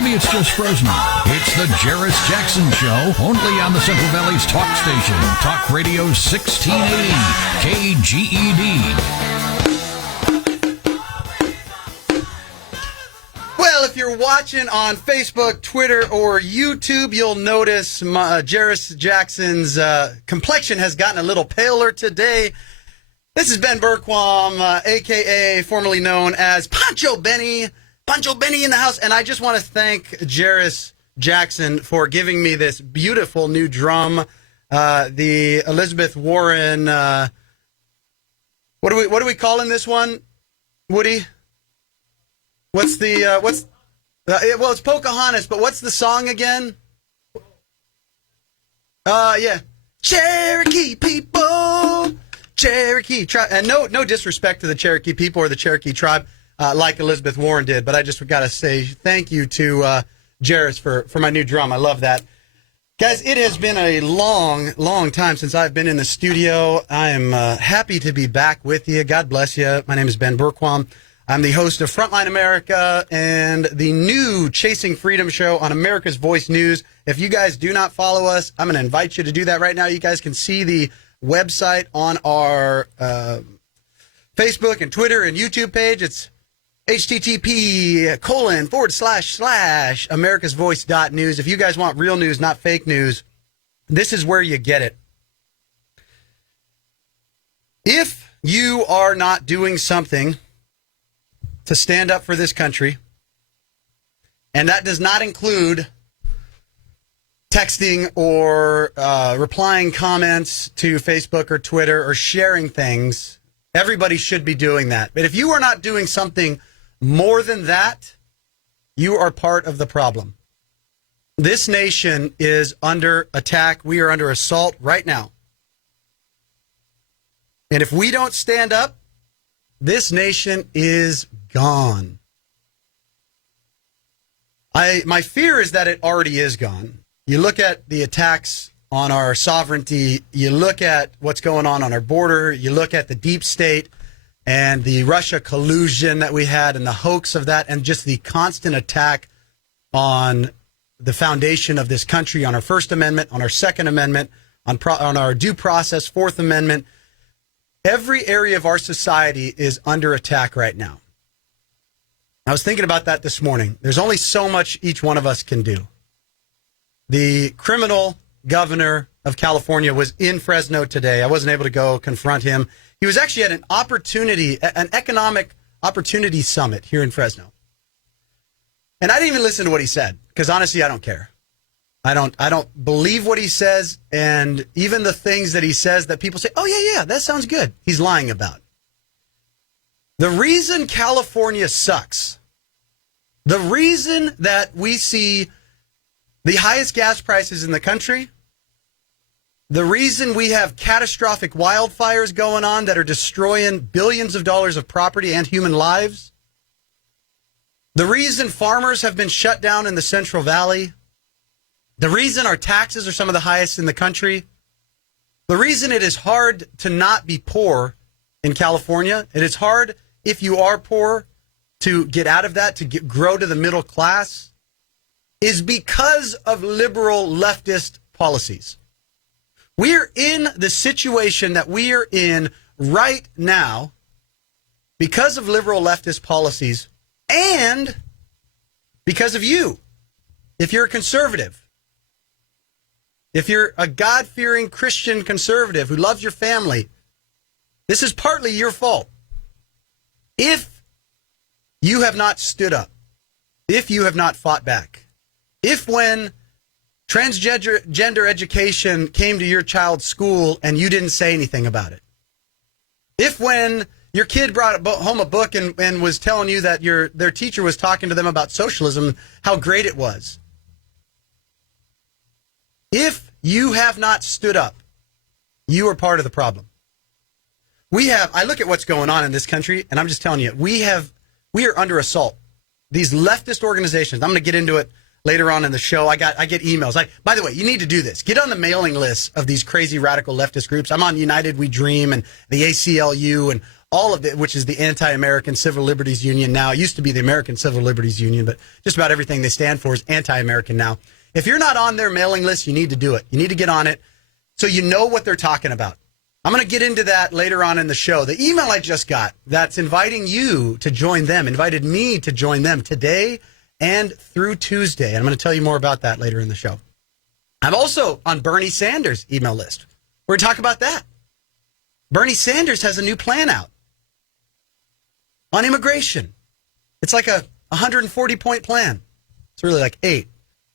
maybe it's just frozen. It's the Jerris Jackson Show, only on the Central Valley's talk station, Talk Radio 1680, KGED. Well, if you're watching on Facebook, Twitter, or YouTube, you'll notice Jerris Jackson's complexion has gotten a little paler today. This is Ben Bergquam, a.k.a. formerly known as Pancho Benny. Pancho Benny in the house. And I just want to thank Jerris Jackson for giving me this beautiful new drum, the Elizabeth Warren. What are we calling this one, Woody? Well, it's Pocahontas, but what's the song again? Yeah. Cherokee people, Cherokee tribe. And no disrespect to the Cherokee people or the Cherokee tribe, like Elizabeth Warren did, but I just got to say thank you to Jerris for my new drum. I love that. Guys, it has been a long time since I've been in the studio. I am happy to be back with you. God bless you. My name is Ben Bergquam. I'm the host of Frontline America and the new Chasing Freedom show on America's Voice News. If you guys do not follow us, I'm going to invite you to do that right now. You guys can see the website on our Facebook and Twitter and YouTube page. It's http://americasvoice.news. If you guys want real news, not fake news, this is where you get it. If you are not doing something to stand up for this country, and that does not include texting or replying comments to Facebook or Twitter or sharing things, everybody should be doing that. But if you are not doing something more than that, you are part of the problem. This nation is under attack. We are under assault right now. And if we don't stand up, this nation is gone. My fear is that it already is gone. You look at the attacks on our sovereignty, you look at what's going on our border, you look at the deep state and the Russia collusion that we had and the hoax of that, and just the constant attack on the foundation of this country, on our First Amendment, on our Second Amendment, on our due process, Fourth Amendment. Every area of our society is under attack right now. I was thinking about that this morning. There's only so much each one of us can do. The criminal governor of California was in Fresno today. I wasn't able to go confront him. He was actually at an economic opportunity summit here in Fresno. And I didn't even listen to what he said, because honestly, I don't care. I don't believe what he says, and even the things that he says that people say, oh, yeah, that sounds good, he's lying about. The reason California sucks, the reason that we see the highest gas prices in the country, the reason we have catastrophic wildfires going on that are destroying billions of dollars of property and human lives, the reason farmers have been shut down in the Central Valley, the reason our taxes are some of the highest in the country, the reason it is hard to not be poor in California, it is hard if you are poor to get out of that, to grow to the middle class, is because of liberal leftist policies. We're in the situation that we are in right now because of liberal leftist policies and because of you. If you're a conservative, if you're a God-fearing Christian conservative who loves your family, this is partly your fault. If you have not stood up, if you have not fought back, if when transgender education came to your child's school and you didn't say anything about it, if when your kid brought home a book and was telling you that their teacher was talking to them about socialism, how great it was, if you have not stood up, you are part of the problem. I look at what's going on in this country, and I'm just telling you, we are under assault. These leftist organizations, I'm going to get into it later on in the show. I get emails. By the way, you need to do this. Get on the mailing list of these crazy radical leftist groups. I'm on United We Dream and the ACLU and all of it, which is the Anti-American Civil Liberties Union now. It used to be the American Civil Liberties Union, but just about everything they stand for is anti-American now. If you're not on their mailing list, you need to do it. You need to get on it so you know what they're talking about. I'm going to get into that later on in the show. The email I just got that's inviting you to join them, invited me to join them today and through Tuesday. And I'm going to tell you more about that later in the show. I'm also on Bernie Sanders' email list. We're going to talk about that. Bernie Sanders has a new plan out on immigration. It's like a 140-point plan. It's really like 8.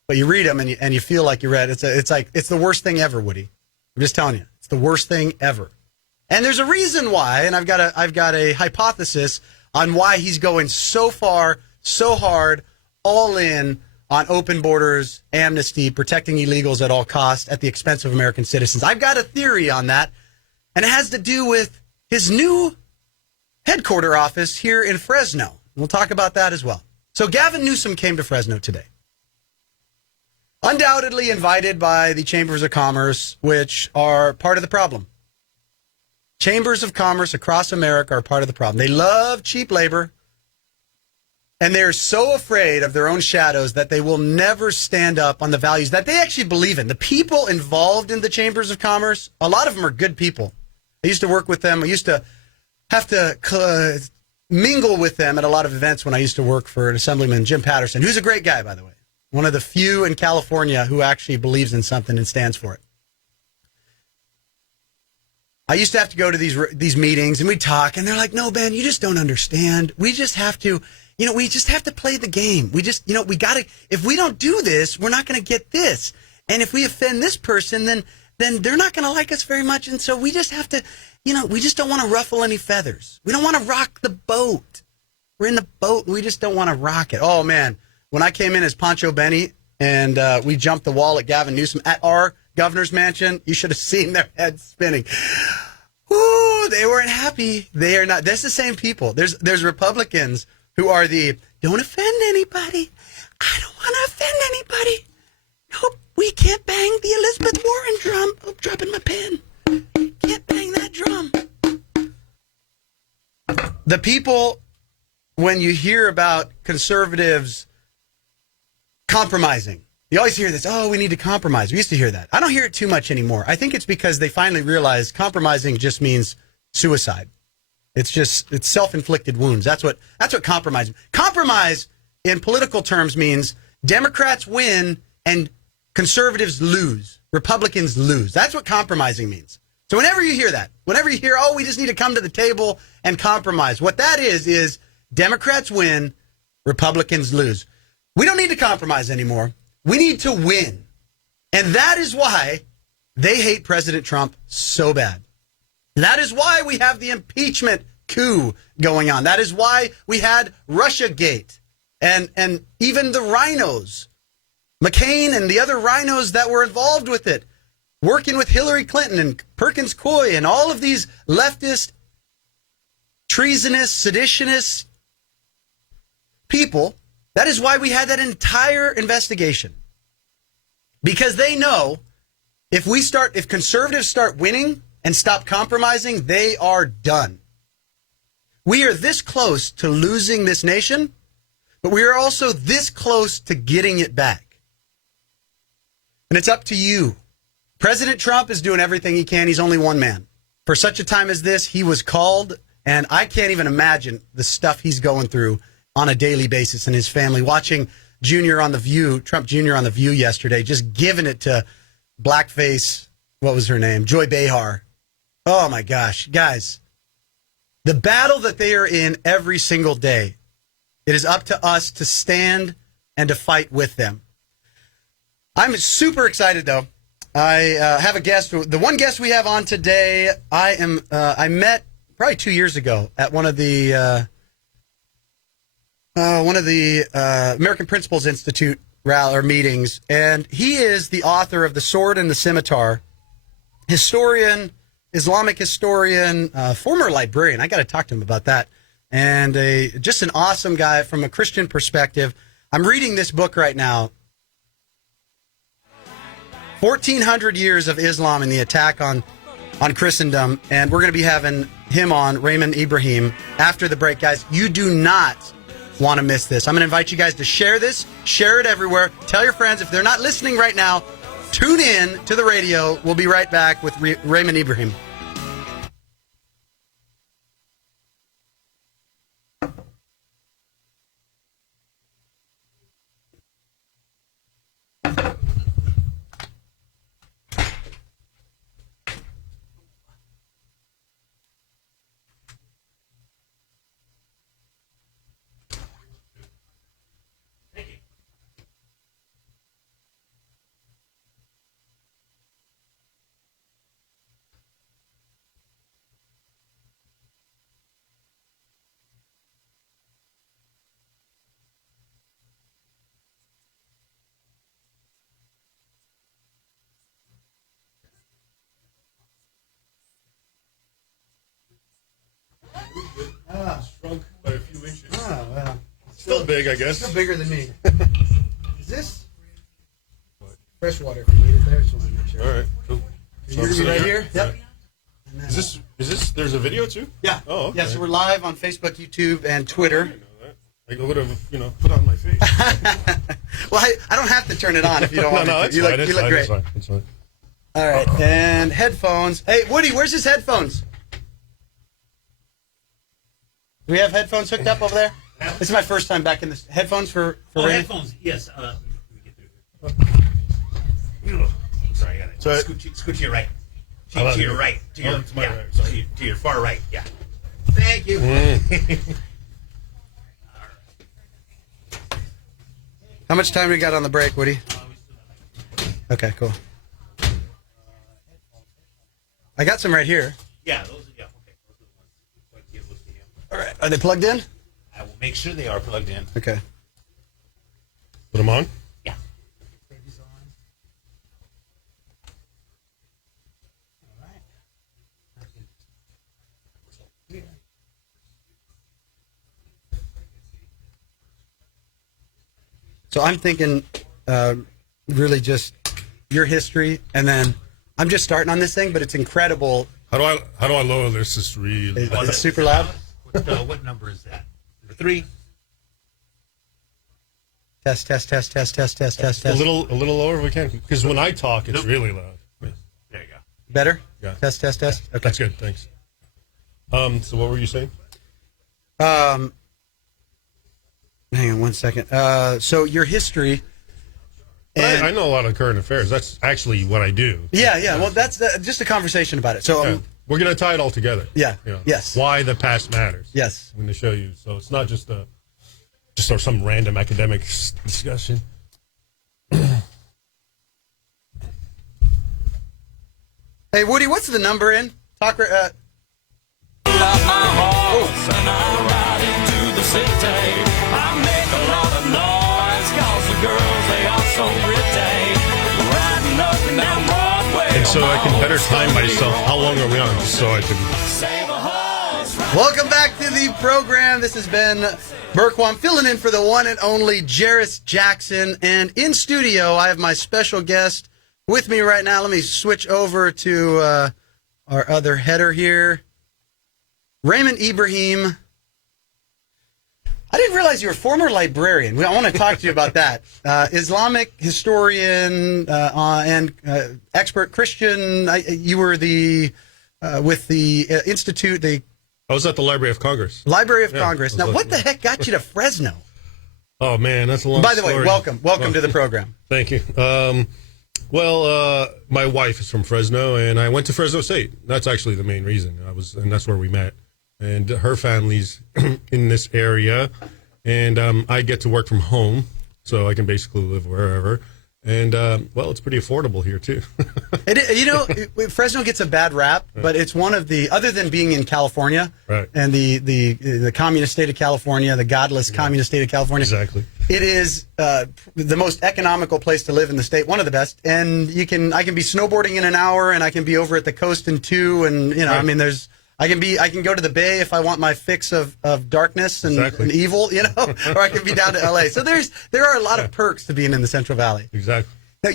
But you read them and you feel like you read. It's the worst thing ever, Woody. I'm just telling you. It's the worst thing ever. And there's a reason why, and I've got a hypothesis on why he's going so far, so hard, all in on open borders, amnesty, protecting illegals at all costs at the expense of American citizens. I've got a theory on that, and it has to do with his new headquarter office here in Fresno. We'll talk about that as well. So Gavin Newsom came to Fresno today. Undoubtedly invited by the Chambers of Commerce, which are part of the problem. Chambers of Commerce across America are part of the problem. They love cheap labor, and they're so afraid of their own shadows that they will never stand up on the values that they actually believe in. The people involved in the Chambers of Commerce, a lot of them are good people. I used to work with them. I used to have to mingle with them at a lot of events when I used to work for an Assemblyman, Jim Patterson, who's a great guy, by the way. One of the few in California who actually believes in something and stands for it. I used to have to go to these meetings and we'd talk and they're like, no, Ben, you just don't understand. We just have to, we just have to play the game. We just, we got to, if we don't do this, we're not going to get this. And if we offend this person, then they're not going to like us very much. And so we just have to, we just don't want to ruffle any feathers. We don't want to rock the boat. We're in the boat and we just don't want to rock it. Oh, man. When I came in as Pancho Benny and we jumped the wall at Gavin Newsom at our governor's mansion, you should have seen their heads spinning. Ooh, they weren't happy. They are not. That's the same people. There's Republicans who are don't offend anybody. I don't want to offend anybody. Nope, we can't bang the Elizabeth Warren drum. Oh, dropping my pen. Can't bang that drum. The people, when you hear about conservatives compromising. You always hear this, we need to compromise. We used to hear that. I don't hear it too much anymore. I think it's because they finally realize compromising just means suicide. It's self-inflicted wounds. That's what compromise. Compromise in political terms means Democrats win and conservatives lose. Republicans lose. That's what compromising means. So whenever you hear that, whenever you hear, we just need to come to the table and compromise, what that is Democrats win, Republicans lose. We don't need to compromise anymore. We need to win. And that is why they hate President Trump so bad. That is why we have the impeachment coup going on. That is why we had Russiagate and even the rhinos, McCain and the other rhinos that were involved with it, working with Hillary Clinton and Perkins Coie and all of these leftist, treasonous, seditionist people. That is why we had that entire investigation. Because they know if conservatives start winning and stop compromising, they are done. We are this close to losing this nation, but we are also this close to getting it back. And it's up to you. President Trump is doing everything he can. He's only one man. For such a time as this, he was called, and I can't even imagine the stuff he's going through on a daily basis and his family. Watching Jr. on The View, Trump Jr. on The View yesterday, just giving it to blackface, what was her name? Joy Behar. Oh my gosh, guys. The battle that they are in every single day, it is up to us to stand and to fight with them. I'm super excited though. I have a guest. The one guest we have on today, I met probably 2 years ago at one of the American Principles Institute meetings, and he is the author of The Sword and the Scimitar, historian, Islamic historian, former librarian. I got to talk to him about that, and just an awesome guy from a Christian perspective. I'm reading this book right now, 1,400 Years of Islam and the Attack on Christendom, and we're going to be having him on, Raymond Ibrahim, after the break. Guys, you do not want to miss this. I'm going to invite you guys to share this, share it everywhere. Tell your friends. If they're not listening right now, tune in to the radio. We'll be right back with Raymond Ibrahim. Shrunk by a few inches. Oh, well. Still big, I guess. Still bigger than me. Is this fresh water if you need it there? Just want to make sure. All right, cool. You're gonna be right here? Yep. Is this, there's a video too? Yeah. Oh, okay. Yeah, so we're live on Facebook, YouTube, and Twitter. I know that. I would have, put on my face. Well, I don't have to turn it on if you don't want no, to. it's You fine, look it's fine, great. It's fine, it's fine. All right, and headphones. Hey, Woody, where's his headphones? Do we have headphones hooked up over there? This is my first time back in this. Headphones for Raymond? Headphones, yes. Let me get through here. Sorry, I got it. So Scoot to your right. Oh, To your right. To your, to my yeah, right, sorry. to your far right, yeah. Thank you. How much time we got on the break, Woody? Okay, cool. I got some right here. Yeah, those are, yeah, okay. Those are the ones. So I can give those to him. All right, are they plugged in? I will make sure they are plugged in. Okay. Put them on? Yeah. So I'm thinking really just your history, and then I'm just starting on this thing, but it's incredible. How do I lower this? It's really Is it super loud? What number is that? Number 3? Test. a little lower if we can, because when I talk, it's really loud. Yeah. There you go. Better? Yeah. Test. Okay. That's good. Thanks. So what were you saying? Hang on one second. So your history. And I know a lot of current affairs. That's actually what I do. yeah. Well, that's just a conversation about it. So Yeah. We're going to tie it all together. Yeah. You know, Yes. Why the past matters. Yes. I'm going to show you. So it's not just some random academic discussion. Hey, Woody, what's the number in? Talk. And so I can better time myself. How long are we on? Just so I can. Welcome back to the program. This has been Bergquam filling in for the one and only Jerris Jackson. And in studio, I have my special guest with me right now. Let me switch over to our other header here. Raymond Ibrahim. I didn't realize you were a former librarian. I want to talk to you about that. Islamic historian and expert Christian. You were with the Institute, I was at the Library of Congress. Library of Congress. Now, what the heck got you to Fresno? Oh, man, that's a long By the story. way, welcome to the program. Thank you. My wife is from Fresno, and I went to Fresno State. That's actually the main reason. And that's where we met. And her family's in this area, and I get to work from home, so I can basically live wherever. And, it's pretty affordable here, too. Fresno gets a bad rap, but it's one of the, other than being in California, right, and the communist state of California, the godless communist state of California. Exactly. It is the most economical place to live in the state, one of the best. And I can be snowboarding in an hour, and I can be over at the coast in 2, and, right. I mean, I can go to the Bay if I want my fix of darkness and, exactly. and evil, or I can be down to LA. So there are a lot of perks to being in the Central Valley. Exactly. Now,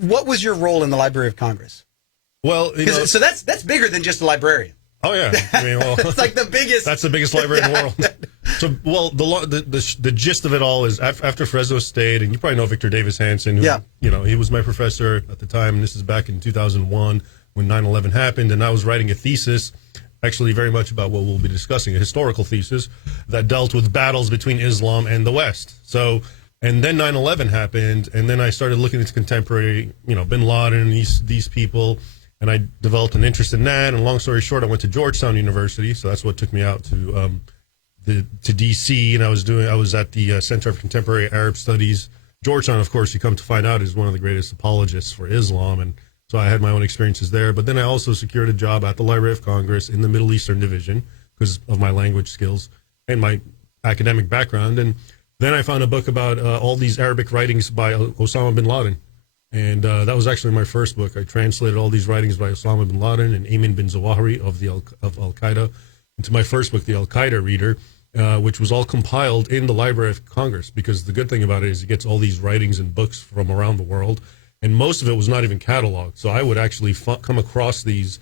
what was your role in the Library of Congress? Well, So that's bigger than just a librarian. Oh yeah, I mean, well, It's like the biggest. that's the biggest library in the world. So, well, the gist of it all is after Fresno State, and you probably know Victor Davis Hanson. Who, Yeah. You know, he was my professor at the time, and this is back in 2001 when 9/11 happened, and I was writing a thesis, actually very much about what we'll be discussing, a historical thesis that dealt with battles between Islam and the West. So, and then 9/11 happened, and then I started looking into contemporary, Bin Laden and these people, and I developed an interest in that. And long story short, I went to Georgetown University, so that's what took me out to DC, and I was at the Center of Contemporary Arab Studies. Georgetown, of course, you come to find out, is one of the greatest apologists for Islam, and so I had my own experiences there. But then I also secured a job at the Library of Congress in the Middle Eastern Division because of my language skills and my academic background. And then I found a book about all these Arabic writings by Osama bin Laden. And that was actually my first book. I translated all these writings by Osama bin Laden and Ayman bin Zawahiri of Al-Qaeda into my first book, The Al-Qaeda Reader, which was all compiled in the Library of Congress, because the good thing about it is it gets all these writings and books from around the world, and most of it was not even cataloged. So I would actually come across these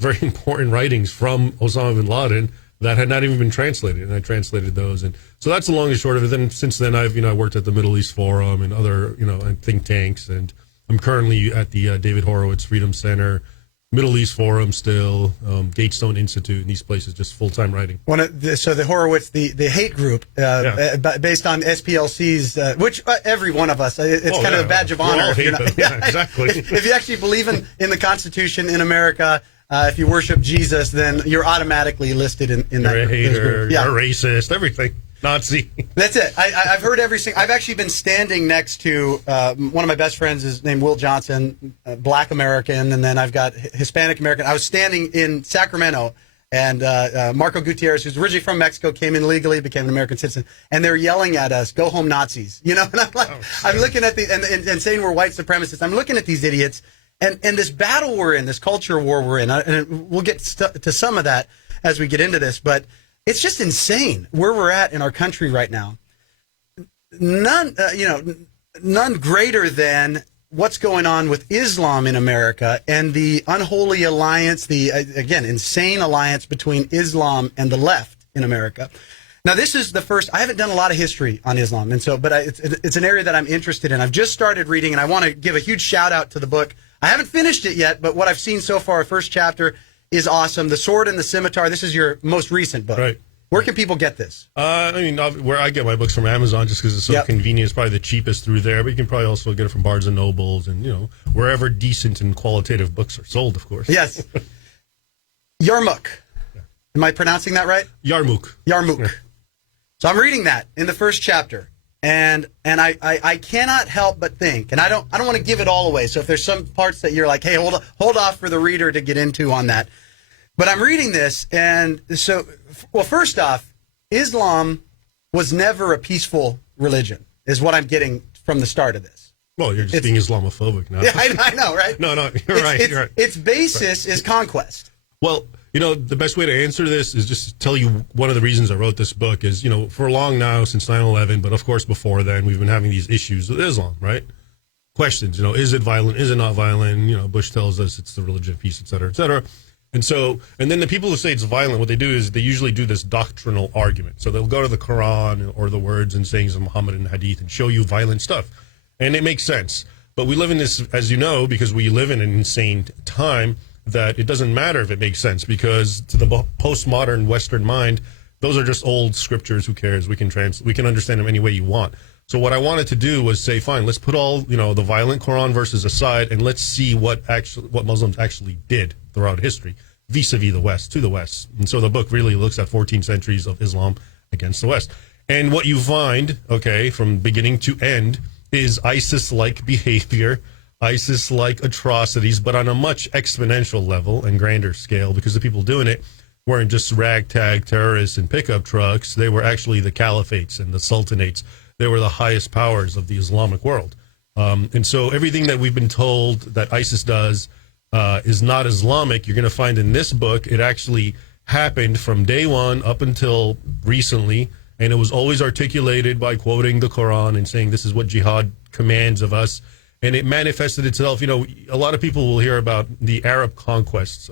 very important writings from Osama bin Laden that had not even been translated, and I translated those. And so that's the long and short of it. Then since then, I've worked at the Middle East Forum and other and think tanks, and I'm currently at the David Horowitz Freedom Center, Middle East Forum still, Gatestone Institute, and these places, just full-time writing. So the Horowitz, the hate group, based on SPLC's, which every one of us, it's kind of a badge of honor. If you're not, exactly. If you actually believe in the Constitution in America, if you worship Jesus, then you're automatically listed in that. You're a hater, yeah. you're a racist, everything. Nazi. That's it. I've heard every single. I've actually been standing next to one of my best friends is named Will Johnson, Black American, and then I've got Hispanic American. I was standing in Sacramento, and Marco Gutierrez, who's originally from Mexico, came in legally, became an American citizen, and they're yelling at us, "Go home, Nazis!" And I'm like, I'm looking at and saying we're white supremacists. I'm looking at these idiots, and this battle we're in, this culture war we're in, and we'll get to some of that as we get into this, but. It's just insane where we're at in our country right now. None greater than what's going on with Islam in America and the unholy alliance, the insane alliance between Islam and the left in America. Now, this is the first. I haven't done a lot of history on Islam, and so, but it's an area that I'm interested in. I've just started reading, and I want to give a huge shout out to the book. I haven't finished it yet, but what I've seen so far, first chapter. Is awesome. The Sword and the Scimitar. This is your most recent book. Right. Where can people get this? Where I get my books from Amazon, just because it's so convenient. It's probably the cheapest through there. But you can probably also get it from Barnes and Nobles, and wherever decent and qualitative books are sold, of course. Yes. Yarmouk. Am I pronouncing that right? Yarmouk. Yeah. So I'm reading that in the first chapter, and I cannot help but think, and I don't want to give it all away. So if there's some parts that you're like, hey, hold off for the reader to get into on that. But I'm reading this, and so, well, first off, Islam was never a peaceful religion, is what I'm getting from the start of this. Well, you're just being Islamophobic now. Yeah, I know, right? No, you're right. Its basis is conquest. Well, the best way to answer this is just to tell you one of the reasons I wrote this book is, for long now, since 9/11, but of course before then, we've been having these issues with Islam, right? Questions, is it violent? Is it not violent? Bush tells us it's the religion of peace, et cetera, et cetera. And then the people who say it's violent, what they do is they usually do this doctrinal argument. So they'll go to the Quran or the words and sayings of Muhammad and Hadith and show you violent stuff. And it makes sense. But we live in this, as you know, because we live in an insane time, that it doesn't matter if it makes sense, because to the postmodern Western mind, those are just old scriptures. Who cares? We can understand them any way you want. So what I wanted to do was say, fine, let's put all the violent Quran verses aside, and let's see what Muslims actually did throughout history, vis-a-vis the West, to the West. And so the book really looks at 14 centuries of Islam against the West. And what you find, from beginning to end, is ISIS-like behavior, ISIS-like atrocities, but on a much exponential level and grander scale, because the people doing it weren't just ragtag terrorists in pickup trucks. They were actually the caliphates and the sultanates. They were the highest powers of the Islamic world. And so everything that we've been told that ISIS does is not Islamic, you're going to find in this book, it actually happened from day one up until recently, and it was always articulated by quoting the Quran and saying this is what jihad commands of us. And it manifested itself, a lot of people will hear about the Arab conquests,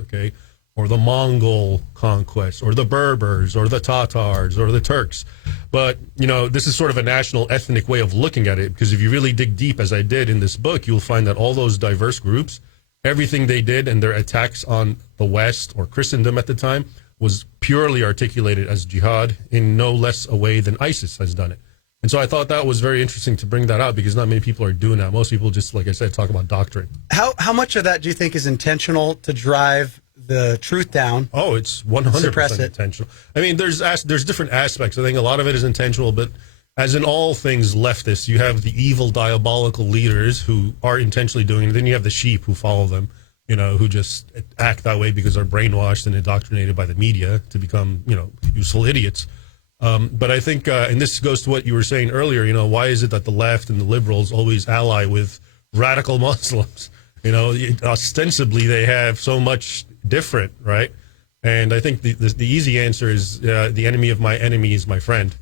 or the Mongol conquest, or the Berbers, or the Tatars, or the Turks. But, this is sort of a national ethnic way of looking at it, because if you really dig deep, as I did in this book, you'll find that all those diverse groups, everything they did and their attacks on the West, or Christendom at the time, was purely articulated as jihad in no less a way than ISIS has done it. And so I thought that was very interesting to bring that out, because not many people are doing that. Most people just, like I said, talk about doctrine. How much of that do you think is intentional to drive the truth down? Oh, it's 100% intentional. I mean, there's different aspects. I think a lot of it is intentional, but as in all things leftist, you have the evil, diabolical leaders who are intentionally doing it. Then you have the sheep who follow them, who just act that way because they're brainwashed and indoctrinated by the media to become, useful idiots. But I think, and this goes to what you were saying earlier, why is it that the left and the liberals always ally with radical Muslims? Ostensibly they have so much different, right? And I think the easy answer is the enemy of my enemy is my friend.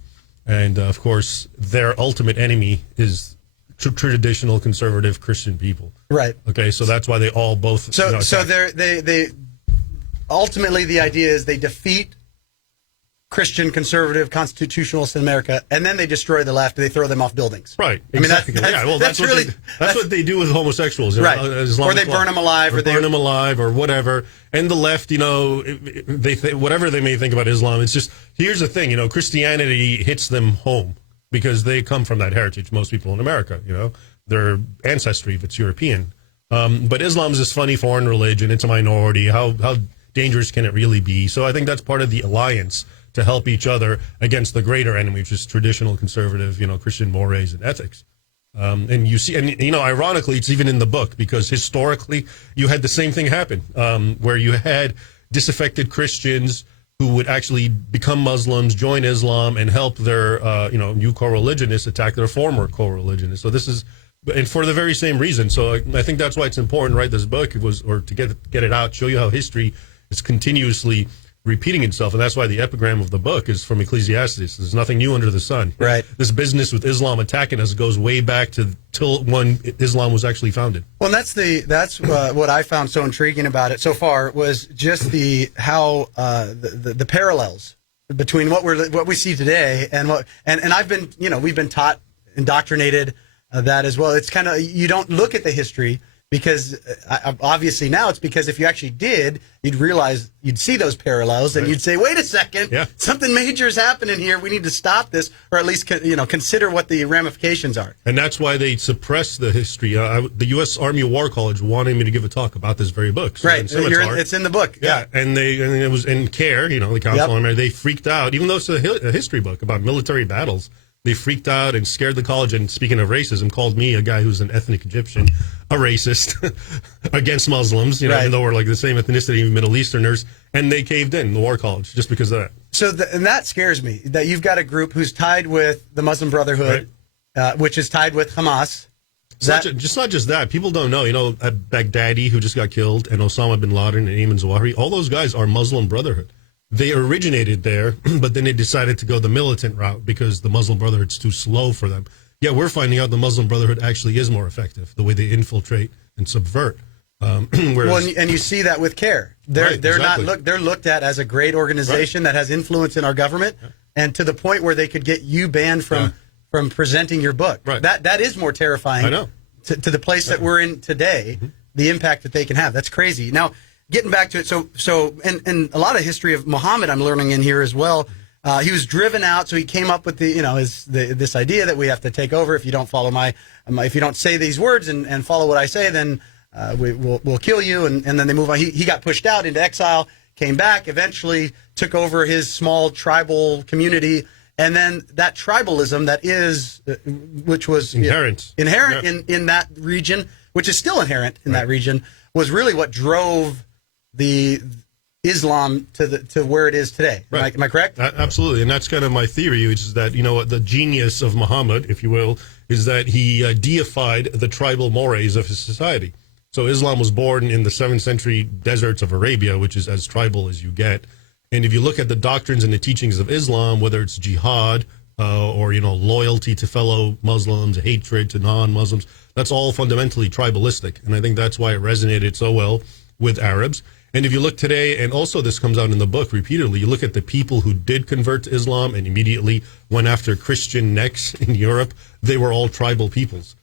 And, of course, their ultimate enemy is traditional conservative Christian people. Right. Okay, so that's why they all both... So they ultimately the idea is they defeat Christian, conservative, constitutionalists in America, and then they destroy the left. They throw them off buildings. Right. I mean, exactly. That's what they do with homosexuals. Right. Or they burn them alive. Or burn them alive or whatever. And the left, whatever they may think about Islam, it's just, here's the thing, Christianity hits them home because they come from that heritage, most people in America, their ancestry, if it's European. But Islam is this funny foreign religion. It's a minority. How dangerous can it really be? So I think that's part of the alliance to help each other against the greater enemy, which is traditional conservative, Christian mores and ethics. And you see, ironically, it's even in the book, because historically you had the same thing happen, where you had disaffected Christians who would actually become Muslims, join Islam, and help their, new co-religionists attack their former co-religionists. So this is, and for the very same reason. So I think that's why it's important to write this book, or to get it out, show you how history is continuously repeating itself, and that's why the epigram of the book is from Ecclesiastes. There's nothing new under the sun. Right. This business with Islam attacking us goes way back till when Islam was actually founded. Well, and that's what I found so intriguing about it so far, was just the parallels between what we see today and I've been, we've been taught, indoctrinated that as well. It's kind of, you don't look at the history, because obviously now it's because if you actually did, you'd realize, you'd see those parallels, and you'd say, wait a second, something major is happening here. We need to stop this, or at least consider what the ramifications are. And that's why they suppress the history. The U.S. Army War College wanted me to give a talk about this very book. So right, it's in the book. Yeah, and it was in CARE, the Council on America. They freaked out, even though it's a history book about military battles. They freaked out and scared the college, and speaking of racism, called me, a guy who's an ethnic Egyptian, a racist against Muslims, even though we're like the same ethnicity, Middle Easterners, and they caved in, the War College, just because of that. So, and that scares me, that you've got a group who's tied with the Muslim Brotherhood, which is tied with Hamas. It's not just that. People don't know, Baghdadi, who just got killed, and Osama bin Laden and Ayman Zawahiri, all those guys are Muslim Brotherhood. They originated there, but then they decided to go the militant route because the Muslim Brotherhood's too slow for them. Yeah, we're finding out the Muslim Brotherhood actually is more effective, the way they infiltrate and subvert. And you see that with CARE. They're looked at as a great organization that has influence in our government, and to the point where they could get you banned from presenting your book. Right. That is more terrifying. I know. To the place that we're in today, the impact that they can have. That's crazy. Now, getting back to it, so and a lot of history of Muhammad I'm learning in here as well. He was driven out, so he came up with this idea that we have to take over. If you don't follow if you don't say these words and follow what I say, then we'll kill you. And then they move on. He got pushed out into exile, came back, eventually took over his small tribal community, and then that tribalism which was inherent in that region, which is still inherent in that region, was really what drove the Islam to where it is today. Right. Am I correct? Absolutely, and that's kind of my theory, which is that the genius of Muhammad, if you will, is that he deified the tribal mores of his society. So Islam was born in the 7th century deserts of Arabia, which is as tribal as you get. And if you look at the doctrines and the teachings of Islam, whether it's jihad or loyalty to fellow Muslims, hatred to non-Muslims, that's all fundamentally tribalistic. And I think that's why it resonated so well with Arabs. And if you look today, and also this comes out in the book repeatedly, you look at the people who did convert to Islam and immediately went after Christian necks in Europe, they were all tribal peoples.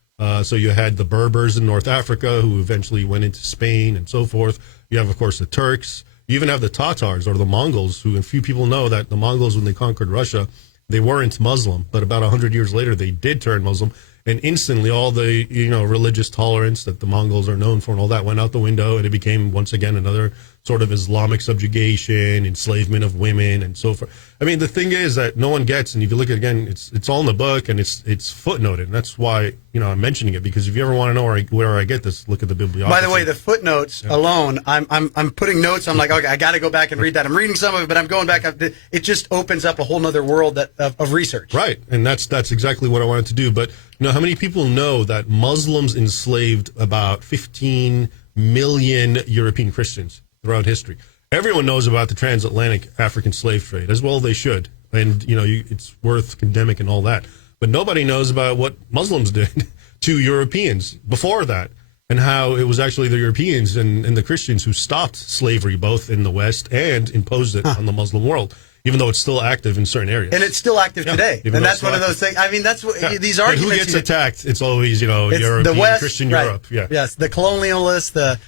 So you had the Berbers in North Africa who eventually went into Spain and so forth. You have, of course, the Turks. You even have the Tatars or the Mongols, who, and few people know that the Mongols, when they conquered Russia, they weren't Muslim, but about 100 years later, they did turn Muslim. And instantly, all the religious tolerance that the Mongols are known for and all that went out the window, and it became once again another sort of Islamic subjugation, enslavement of women, and so forth. I mean, the thing is that no one gets, and if you look at it again, it's all in the book, and it's footnoted, and that's why I'm mentioning it, because if you ever want to know where I get this, look at the bibliography. By the way, the footnotes alone, I'm putting notes. I'm like, okay, I got to go back and read that. I'm reading some of it, but I'm going back. It just opens up a whole other world of research. Right, and that's exactly what I wanted to do. But how many people know that Muslims enslaved about 15 million European Christians throughout history? Everyone knows about the transatlantic African slave trade, as well they should. And, it's worth condemning and all that. But nobody knows about what Muslims did to Europeans before that, and how it was actually the Europeans and the Christians who stopped slavery both in the West and imposed it on the Muslim world, even though it's still active in certain areas. And it's still active today. And that's one of those things. I mean, that's what these arguments. But who gets attacked? It's always, European, the West, Christian right. Europe. Yeah. Yes, the colonialists,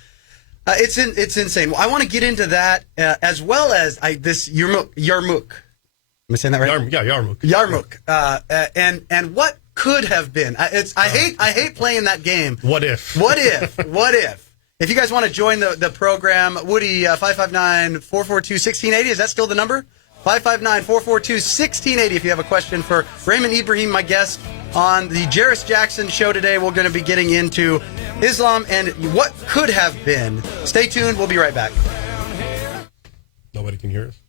it's insane. I want to get into that as well as this Yarmouk. Am I saying that right? Yarmouk. Yarmouk. And what could have been. I hate playing that game. What if? What if? If you guys want to join the program, Woody, 559-442-1680. Is that still the number? 559-442-1680 if you have a question for Raymond Ibrahim, my guest on the Jerris Jackson Show today. We're going to be getting into Islam and what could have been. Stay tuned. We'll be right back. Nobody can hear us?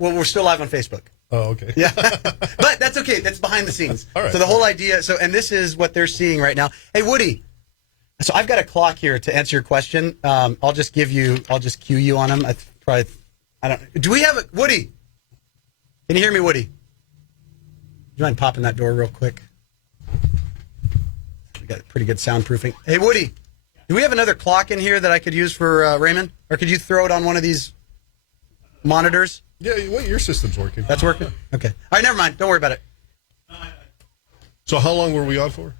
Well, we're still live on Facebook. Oh, okay. Yeah, but that's okay. That's behind the scenes. All right. So the whole idea. And this is what they're seeing right now. Hey, Woody. So I've got a clock here to answer your question. I'll just cue you on them. Do we have a Woody? Can you hear me, Woody? Do you mind popping that door real quick? We got pretty good soundproofing. Hey, Woody, do we have another clock in here that I could use for Raymond? Or could you throw it on one of these monitors? Yeah, your system's working. That's working? Okay. All right, never mind. Don't worry about it. So how long were we on for?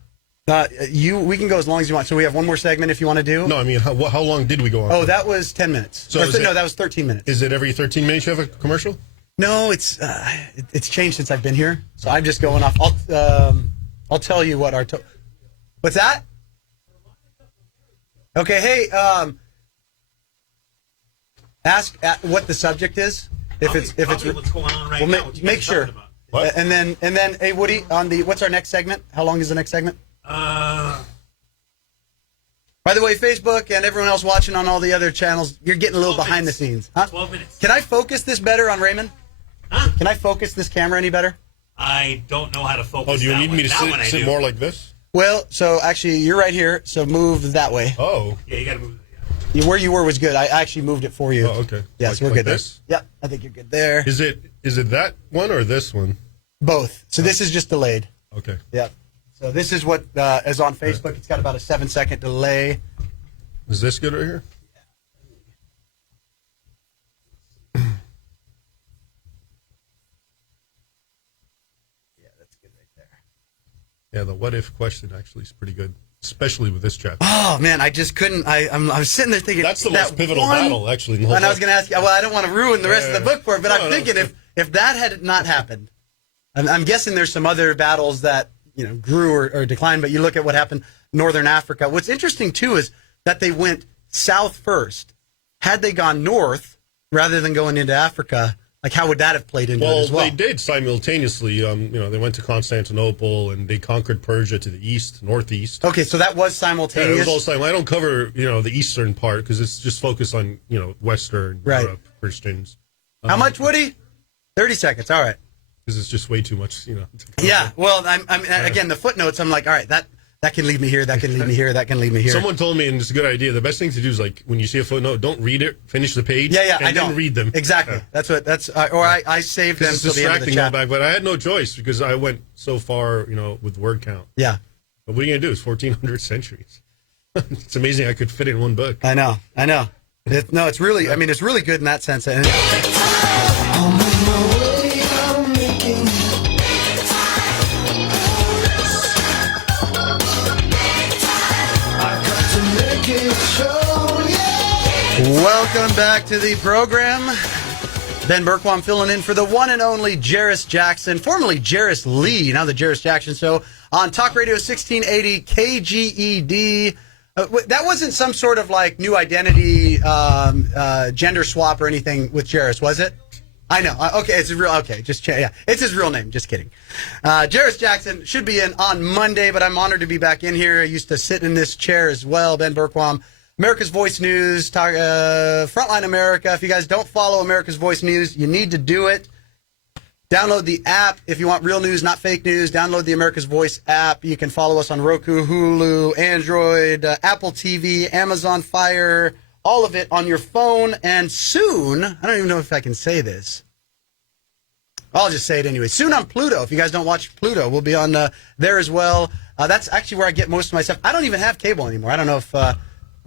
We can go as long as you want. So we have one more segment if you want to do. No, I mean, how long did we go on? Oh, that was 10 minutes. That was 13 minutes. Is it every 13 minutes you have a commercial? No, it's changed since I've been here. So I'm just going off. I'll tell you what what's that? Okay, hey, ask what the subject is. If it's what's going on right now. Make sure. What? And then hey Woody, what's our next segment? How long is the next segment? By the way, Facebook and everyone else watching on all the other channels, you're getting a little behind the scenes. Huh? 12 minutes. Can I focus this better on Raymond? Huh? Can I focus this camera any better? I don't know how to focus. Oh, do you need me to sit more like this? Well, so actually, you're right here, so move that way. Oh. Yeah, you got to move. Where you were was good. I actually moved it for you. Oh, okay. Yes, we're good this? there. Yep, I think you're good there. Is it that one or this one? Both. So this is just delayed. Okay. Yep. So this is what is on Facebook. It's got about a 7-second delay. Is this good right here? Yeah, that's good right there. Yeah, the what if question actually is pretty good, especially with this chapter. Oh man, I just couldn't. I was sitting there thinking That's the most pivotal battle, actually. In the whole and I was book. going to ask you. Well, I don't want to ruin the rest of the book for it, but No, I'm thinking if that had not happened, I'm guessing there's some other battles that grew or declined. But you look at what happened in Northern Africa. What's interesting too is that they went south first. Had they gone north rather than going into Africa, like how would that have played into it as well? They did simultaneously. They went to Constantinople and they conquered Persia to the east, northeast. Okay, so that was Yeah, simultaneous. it was all simultaneous. I don't cover the eastern part because it's just focused on Western Right. Europe, Christians. How much, Woody? 30 seconds. All right. Because it's just way too much. To cover. Yeah. Well, I'm again the footnotes. I'm like, all right, that can lead me here. That can lead me here. That can lead me here. Someone told me, and it's a good idea. The best thing to do is like when you see a footnote, don't read it. Finish the page. Yeah, and I don't then read them. exactly. Yeah. I saved them It's till the end of the distracting going chat. back, but I had no choice because I went so far, with word count. Yeah, But what are you gonna do? It's 1400 centuries. It's amazing I could fit it in one book. I know. It's really, I mean, it's really good in that sense. And welcome back to the program. Ben Bergquam filling in for the one and only Jerris Jackson, formerly Jerris Lee, now the Jerris Jackson Show on Talk Radio 1680 KGED. That wasn't some sort of like new identity, gender swap or anything with Jerris, was it? I know. Okay, it's real. Okay, yeah, it's his real name. Just kidding. Jerris Jackson should be in on Monday, but I'm honored to be back in here. I used to sit in this chair as well. Ben Bergquam, America's Voice News, Frontline America. If you guys don't follow America's Voice News, you need to do it. Download the app if you want real news, not fake news. Download the America's Voice app. You can follow us on Roku, Hulu, Android, Apple TV, Amazon Fire, all of it on your phone. And soon, I don't even know if I can say this. I'll just say it anyway. Soon on Pluto. If you guys don't watch Pluto, we'll be on there as well. That's actually where I get most of my stuff. I don't even have cable anymore. I don't know if...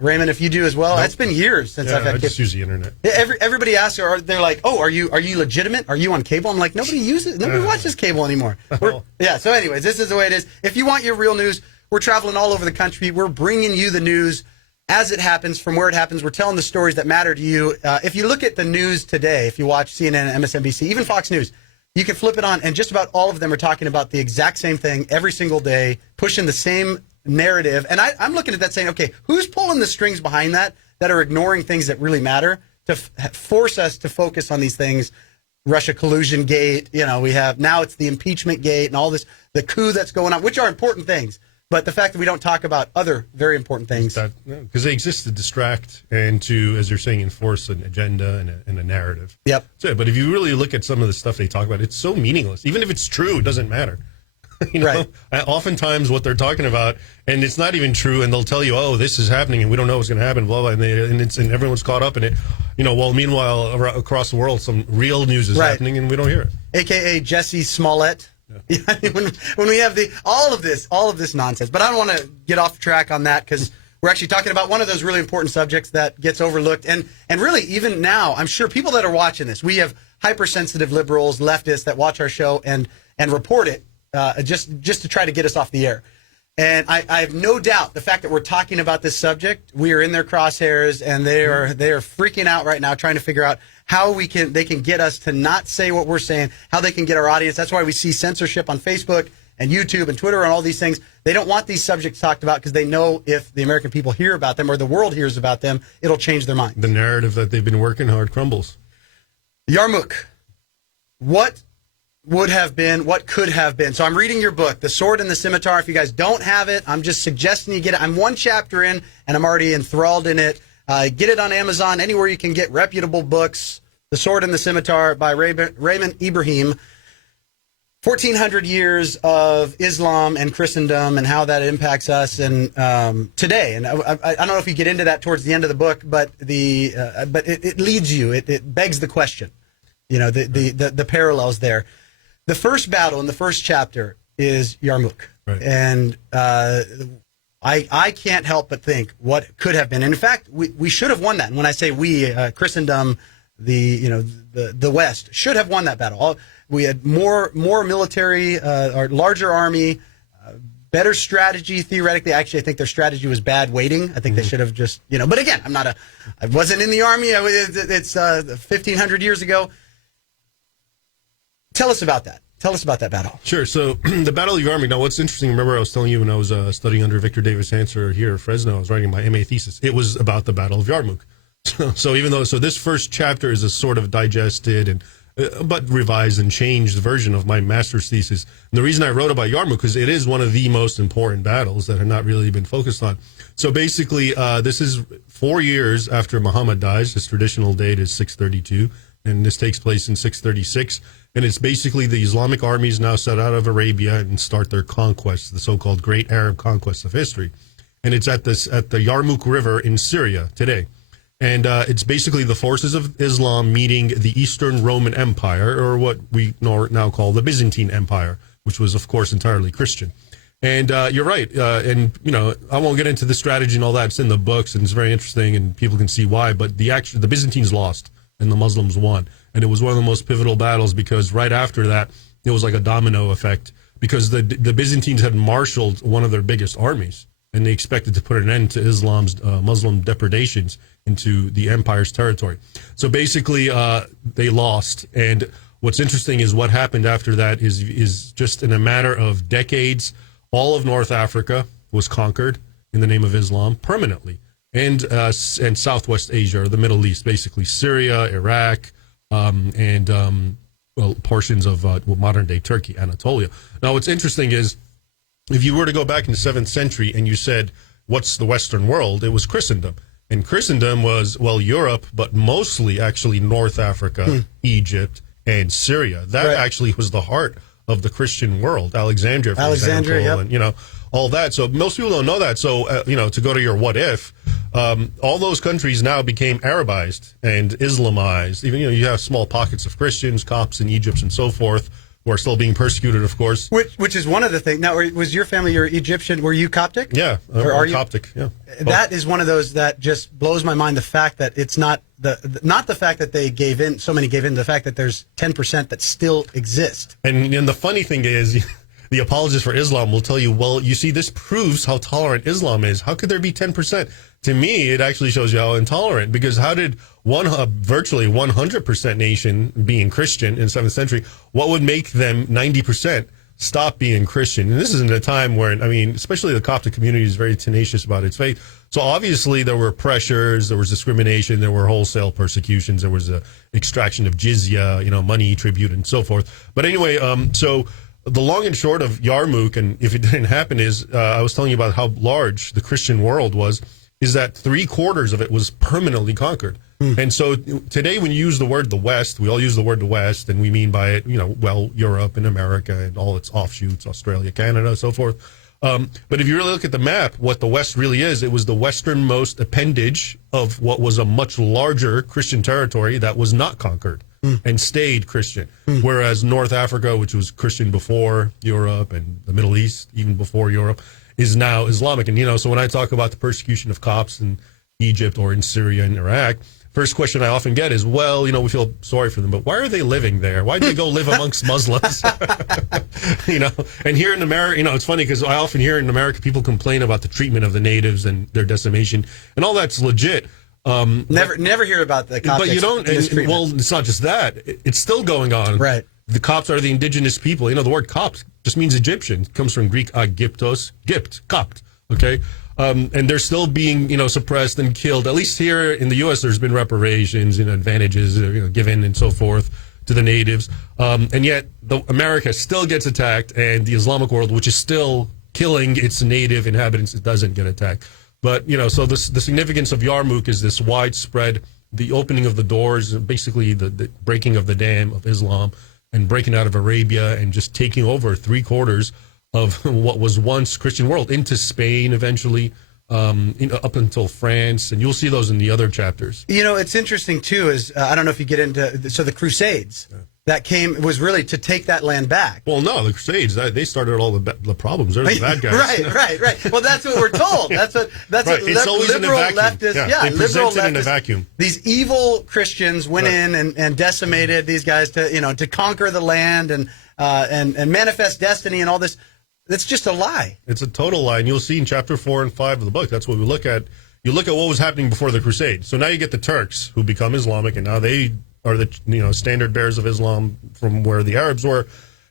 Raymond, if you do as well, It's been years since I've had. I just use the internet. Everybody asks, they're like, "Oh, are you legitimate? Are you on cable?" I'm like, nobody uses, nobody watches cable anymore. So, anyways, this is the way it is. If you want your real news, we're traveling all over the country. We're bringing you the news as it happens, from where it happens. We're telling the stories that matter to you. If you look at the news today, if you watch CNN, MSNBC, even Fox News, you can flip it on, and just about all of them are talking about the exact same thing every single day, pushing the same narrative. And I'm looking at that saying, okay, who's pulling the strings behind that are ignoring things that really matter to force us to focus on these things? Russia collusion gate, we have now it's the impeachment gate and all this, the coup that's going on, which are important things. But the fact that we don't talk about other very important things. Because they exist to distract and to, as you're saying, enforce an agenda and a narrative. Yep. So, but if you really look at some of the stuff they talk about, it's so meaningless. Even if it's true, it doesn't matter. Right. Oftentimes what they're talking about, and it's not even true, and they'll tell you, oh, this is happening, and we don't know what's going to happen, blah, blah, and everyone's caught up in it. Meanwhile, across the world, some real news is happening, and we don't hear it. AKA Jesse Smollett. Yeah. when we have all of this nonsense. But I don't want to get off track on that, because we're actually talking about one of those really important subjects that gets overlooked. And really, even now, I'm sure people that are watching this, we have hypersensitive liberals, leftists that watch our show and report it. Just to try to get us off the air. And I have no doubt the fact that we're talking about this subject, we are in their crosshairs, and they are freaking out right now trying to figure out how they can get us to not say what we're saying, how they can get our audience. That's why we see censorship on Facebook and YouTube and Twitter and all these things. They don't want these subjects talked about because they know if the American people hear about them or the world hears about them, it'll change their mind. The narrative that they've been working hard crumbles. Yarmouk. What would have been, what could have been. So I'm reading your book, The Sword and the Scimitar. If you guys don't have it, I'm just suggesting you get it. I'm one chapter in, and I'm already enthralled in it. Get it on Amazon, anywhere you can get reputable books. The Sword and the Scimitar by Raymond Ibrahim. 1,400 years of Islam and Christendom and how that impacts us and today. And I don't know if you get into that towards the end of the book, but it leads you. It begs the question. The parallels there. The first battle in the first chapter is Yarmouk. Right. And I can't help but think what could have been. And in fact, we should have won that. And when I say we, Christendom, the West should have won that battle. We had more military, or larger army, better strategy theoretically. Actually, I think their strategy was bad waiting. I think they should have just, but again, I wasn't in the army. It's 1,500 years ago. Tell us about that. Tell us about that battle. Sure. So the Battle of Yarmouk. Now, what's interesting, remember I was telling you when I was studying under Victor Davis Hanser here at Fresno, I was writing my MA thesis. It was about the Battle of Yarmouk. So even though, this first chapter is a sort of digested and but revised and changed version of my master's thesis. And the reason I wrote about Yarmouk is it is one of the most important battles that have not really been focused on. So basically, this is 4 years after Muhammad dies. His traditional date is 632, and this takes place in 636. And it's basically the Islamic armies now set out of Arabia and start their conquest, the so-called Great Arab Conquest of history. And it's at the Yarmouk River in Syria today. And it's basically the forces of Islam meeting the Eastern Roman Empire, or what we now call the Byzantine Empire, which was, of course, entirely Christian. And you're right. And, I won't get into the strategy and all that. It's in the books, and it's very interesting, and people can see why. But the Byzantines lost, and the Muslims won. And it was one of the most pivotal battles because right after that, it was like a domino effect because the Byzantines had marshaled one of their biggest armies, and they expected to put an end to Islam's Muslim depredations into the empire's territory. So basically, they lost. And what's interesting is what happened after that is just in a matter of decades, all of North Africa was conquered in the name of Islam permanently, and Southwest Asia, or the Middle East, basically Syria, Iraq, and portions of modern-day Turkey, Anatolia. Now, what's interesting is if you were to go back in the 7th century and you said, what's the Western world? It was Christendom. And Christendom was, Europe, but mostly actually North Africa, Egypt, and Syria. That actually was the heart of the Christian world. Alexandria, for example, yep. And, all that. So most people don't know that. So, to go to your what if, all those countries now became Arabized and Islamized. Even, you have small pockets of Christians, Copts in Egypt and so forth, who are still being persecuted, of course. Which is one of the things. Now, was your family, you're Egyptian, were you Coptic? Yeah, or are you Coptic, yeah. That is one of those that just blows my mind, the fact that it's not the fact that they gave in, so many gave in, the fact that there's 10% that still exist. And the funny thing is, the apologists for Islam will tell you, well, you see, this proves how tolerant Islam is. How could there be 10%? To me, it actually shows you how intolerant, because how did virtually 100% nation being Christian in the 7th century, what would make them 90% stop being Christian? And this is in a time where, especially the Coptic community is very tenacious about its faith. So obviously there were pressures, there was discrimination, there were wholesale persecutions, there was extraction of jizya, money, tribute, and so forth. But anyway, so the long and short of Yarmouk, and if it didn't happen, is I was telling you about how large the Christian world was, is that 3/4 of it was permanently conquered. And so today when you use the word the West, we all use the word the West, and we mean by it, Europe and America and all its offshoots, Australia, Canada, so forth. But if you really look at the map, what the West really is, it was the westernmost appendage of what was a much larger Christian territory that was not conquered and stayed Christian. Whereas North Africa, which was Christian before Europe, and the Middle East, even before Europe, is now Islamic. And, so when I talk about the persecution of Copts in Egypt or in Syria and Iraq, first question I often get is, we feel sorry for them, but why are they living there? Why do they go live amongst Muslims? And here in America, it's funny because I often hear in America people complain about the treatment of the natives and their decimation, and all that's legit. Never hear about the Coptics. But you don't, it's not just that. It's still going on. Right. The Copts are the indigenous people. The word Copt just means Egyptian. It comes from Greek agiptos, Copt. Okay? And they're still being, suppressed and killed. At least here in the U.S., there's been reparations, advantages, given and so forth to the natives. And yet, America still gets attacked, and the Islamic world, which is still killing its native inhabitants, it doesn't get attacked. But, so the significance of Yarmouk is this widespread, the opening of the doors, basically the breaking of the dam of Islam, and breaking out of Arabia and just taking over 3/4 of what was once Christian world into Spain eventually, up until France. And you'll see those in the other chapters. It's interesting, too, is I don't know if you get into the Crusades. Yeah. That was really to take that land back. Well, no, the Crusades, they started all the problems. They're the bad guys. Right. Well, that's what we're told. That's what right. It's always liberal in a vacuum. leftists. They liberal present it in a leftists, vacuum. These evil Christians went in and decimated these guys to conquer the land and manifest destiny and all this. That's just a lie. It's a total lie, and you'll see in chapter 4 and 5 of the book. That's what we look at. You look at what was happening before the Crusade. So now you get the Turks who become Islamic, and now they are the standard bearers of Islam from where the Arabs were,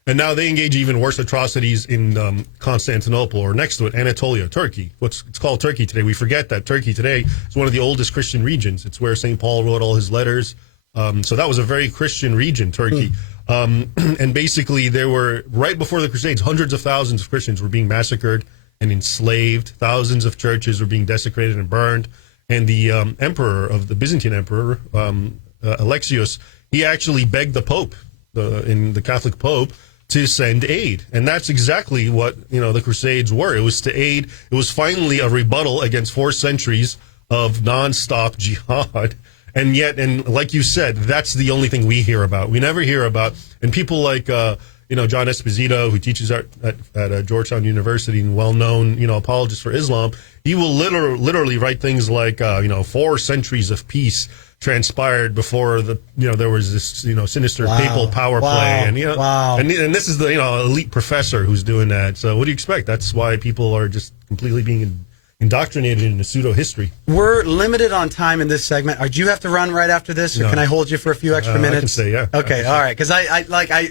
and now they engage even worse atrocities in Constantinople, or next to it, Anatolia, Turkey. It's called Turkey today. We forget that Turkey today is one of the oldest Christian regions. It's where St. Paul wrote all his letters. So that was a very Christian region, Turkey. And basically, there were, right before the Crusades, hundreds of thousands of Christians were being massacred and enslaved. Thousands of churches were being desecrated and burned. And the the Byzantine emperor, Alexius, he actually begged the Pope, the Catholic Pope, to send aid. And that's exactly what, the Crusades were. It was to aid. It was finally a rebuttal against 4 centuries of nonstop jihad. And yet, and like you said, that's the only thing we hear about. We never hear about, and people like, John Esposito, who teaches at Georgetown University and well-known, apologist for Islam, he will literally write things like, 4 centuries of peace transpired before there was this, sinister papal power play. And, and this is the, elite professor who's doing that. So what do you expect? That's why people are just completely being indoctrinated into pseudo-history. We're limited on time in this segment. Do you have to run right after this, or can I hold you for a few extra minutes? I can say, yeah. Okay, all right, because I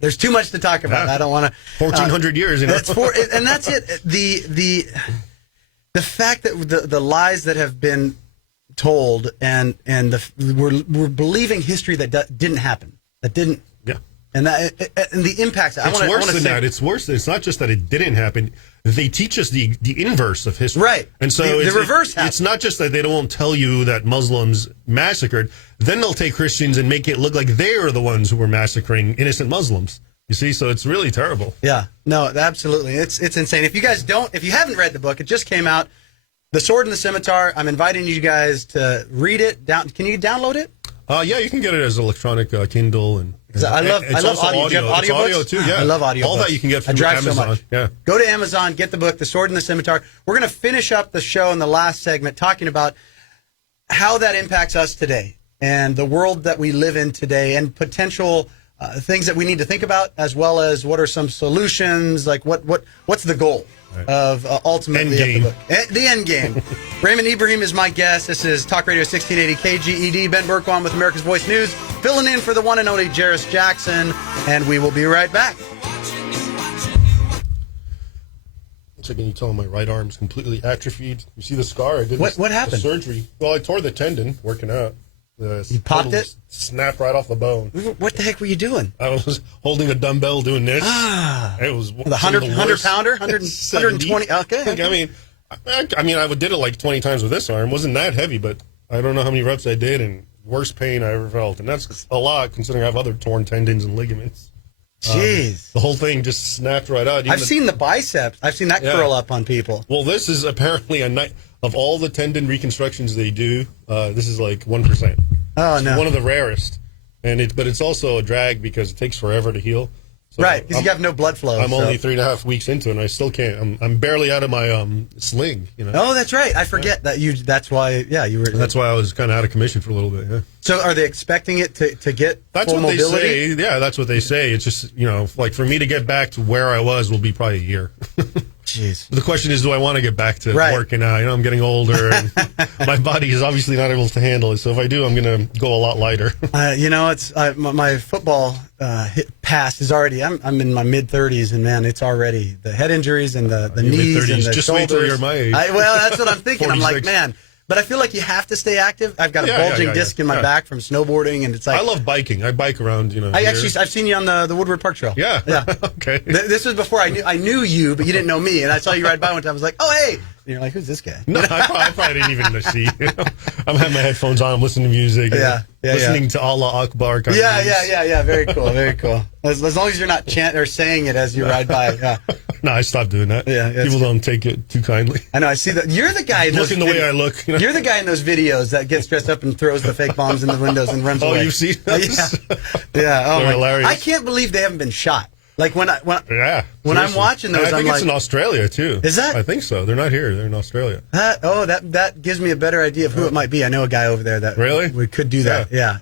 there's too much to talk about. I don't want to. 1,400 years, That's and that's it. The fact that the lies that have been told and we're believing history that didn't happen, that didn't. Yeah. And the impacts. It's worse than that. It's worse. It's not just that it didn't happen. They teach us the inverse of history. Right. And so the reverse happens. It's not just that they don't tell you that Muslims massacred. Then they'll take Christians and make it look like they are the ones who were massacring innocent Muslims. You see? So it's really terrible. Yeah. No, absolutely. It's insane. If you haven't read the book, it just came out, The Sword and the Scimitar. I'm inviting you guys to read it. Can you download it? Yeah, you can get it as electronic Kindle and I love audio. Do you have It's audio too. Yeah, I love audio. All that you can get from I drive Amazon. so much. Yeah, go to Amazon, get the book, The Sword and the Scimitar. We're going to finish up the show in the last segment talking about how that impacts us today and the world that we live in today, and potential things that we need to think about, as well as what are some solutions. Like what's the goal of ultimately of the book? The end game. Raymond Ibrahim is my guest. This is Talk Radio 1680 KGED. Ben Bergquam with America's Voice News, filling in for the one and only Jerris Jackson, and we will be right back. Can you tell my right arm's completely atrophied? You see the scar? I did what happened? Surgery. Well, I tore the tendon working out. You popped it? Snapped right off the bone. What the heck were you doing? I was holding a dumbbell doing this. It was the 100 pounder, 120. Okay. I mean, I did it like 20 times with this arm. It wasn't that heavy, but I don't know how many reps I did, and worst pain I ever felt. And that's a lot considering I have other torn tendons and ligaments. Jeez. The whole thing just snapped right out. I've seen the biceps. I've seen that curl up on people. Well, this is apparently of all the tendon reconstructions they do, this is like 1%. Oh, no. One of the rarest. But it's also a drag because it takes forever to heal. So right, because you have no blood flow. I'm only 3.5 weeks into it, and I still can't. I'm barely out of my sling. Oh, that's right. I forget that you. That's why. Yeah, you were. That's why I was kind of out of commission for a little bit. Yeah. So, are they expecting it to get that's full what mobility? They say. Yeah, that's what they say. It's just like for me to get back to where I was will be probably a year. Jeez. The question is, do I want to get back to working out? I'm getting older, and my body is obviously not able to handle it. So if I do, I'm going to go a lot lighter. It's my football past is already. I'm in my mid-30s, and man, it's already the head injuries and the knees and the just shoulders. Wait till you're my age. Well, that's what I'm thinking. 46. I'm like, man. But I feel like you have to stay active. I've got a bulging disc in my back from snowboarding, and it's like I love biking. I bike around. I've seen you on the Woodward Park Trail. Yeah. Okay. This was before I knew you, but you didn't know me, and I saw you ride by one time. I was like, oh hey, and you're like, who's this guy? No, I probably didn't even see. I'm having my headphones on. I'm listening to music. Listening to Allah Akbar. Yeah. Very cool. Very cool. As long as you're not chanting or saying it as you ride by. Yeah. No, I stopped doing that. Yeah, people don't take it too kindly. I know. I see that. You're the guy. Looking the way I look. You're the guy in those videos that gets dressed up and throws the fake bombs in the windows and runs away. Oh, you've seen those? Yeah. Oh, they're hilarious. I can't believe they haven't been shot. Like when I'm watching those, I think it's in Australia too. Is that? I think so. They're not here. They're in Australia. That gives me a better idea of who it might be. I know a guy over there that we could do that. Yeah.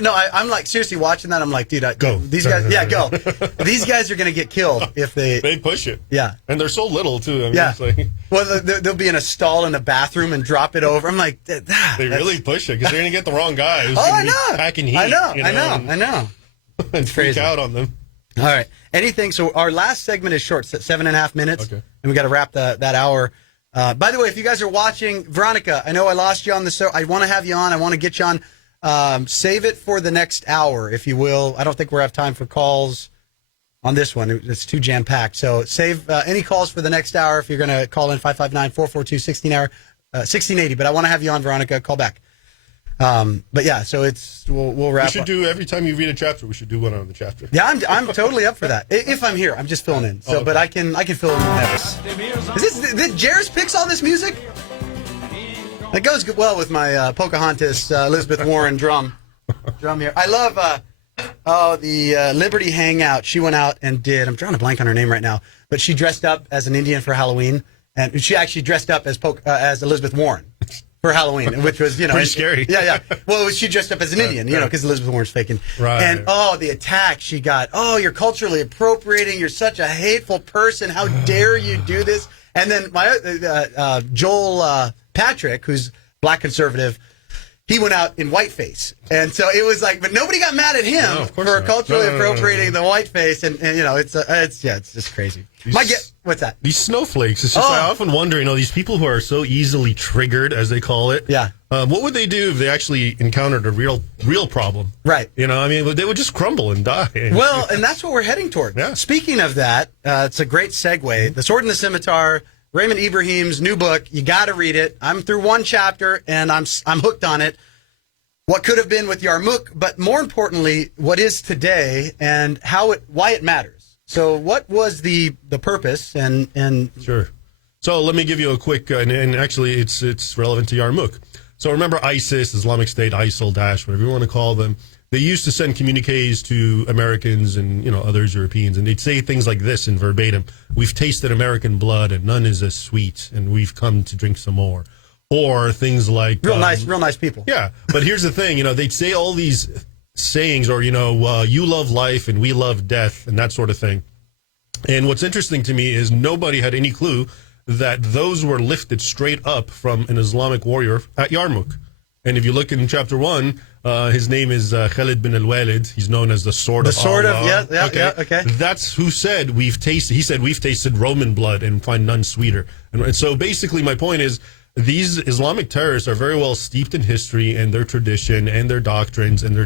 No, I'm like seriously watching that. I'm like, dude, go. These guys, go. These guys are gonna get killed if they push it. Yeah, and they're so little too. I mean, yeah. It's like, well, they'll be in a stall in a bathroom and drop it over. I'm like, they really push it because they're gonna get the wrong guy. Who's I know. Packing heat. I know. And freak out on them. All right. Anything? So our last segment is short, 7.5 minutes, okay. And we got to wrap that hour. By the way, if you guys are watching, Veronica, I know I lost you on the show. I want to have you on. I want to get you on. Save it for the next hour, if you will. I don't think we'll have time for calls on this one. It's too jam packed. So save any calls for the next hour. If you're going to call in 559-442-1680. But I want to have you on, Veronica. Call back. But yeah, so we'll wrap. We should do every time you read a chapter. We should do one on the chapter. Yeah, I'm totally up for that. If I'm here, I'm just filling in. So, okay. But I can fill in whenever. Is this Jerris picks all this music? It goes well with my Pocahontas Elizabeth Warren drum here. I love the Liberty Hangout. She went out and did. I'm drawing a blank on her name right now, but she dressed up as an Indian for Halloween, and she actually dressed up as Elizabeth Warren for Halloween, which was pretty scary. Yeah. Well, she dressed up as an Indian, because Elizabeth Warren's faking. Right. And the attack she got. Oh, you're culturally appropriating. You're such a hateful person. How dare you do this? And then my Joel Patrick, who's black conservative, he went out in whiteface. And so it was like, but nobody got mad at him for culturally appropriating the whiteface. And it's just crazy. What's that? These snowflakes. It's just, I often wonder, these people who are so easily triggered, as they call it. Yeah. What would they do if they actually encountered a real problem? Right. They would just crumble and die. Well, and that's what we're heading toward. Yeah. Speaking of that, it's a great segue. The Sword and the Scimitar, Raymond Ibrahim's new book. You got to read it. I'm through one chapter and I'm hooked on it. What could have been with Yarmouk, but more importantly, what is today and why it matters. So, what was the purpose and Sure. So let me give you a quick and actually it's relevant to Yarmouk. So remember ISIS, Islamic State, ISIL, Daesh, whatever you want to call them. They used to send communiques to Americans and others, Europeans, and they'd say things like this in verbatim: "We've tasted American blood, and none is as sweet, and we've come to drink some more." Or things like real nice people. Yeah, but here's the thing: they'd say all these sayings, or you love life and we love death, and that sort of thing. And what's interesting to me is nobody had any clue that those were lifted straight up from an Islamic warrior at Yarmouk. And if you look in chapter 1, his name is Khalid bin al-Walid. He's known as the Sword of Allah. Okay. That's who said he said we've tasted Roman blood and find none sweeter. And so basically my point is these Islamic terrorists are very well steeped in history and their tradition and their doctrines, and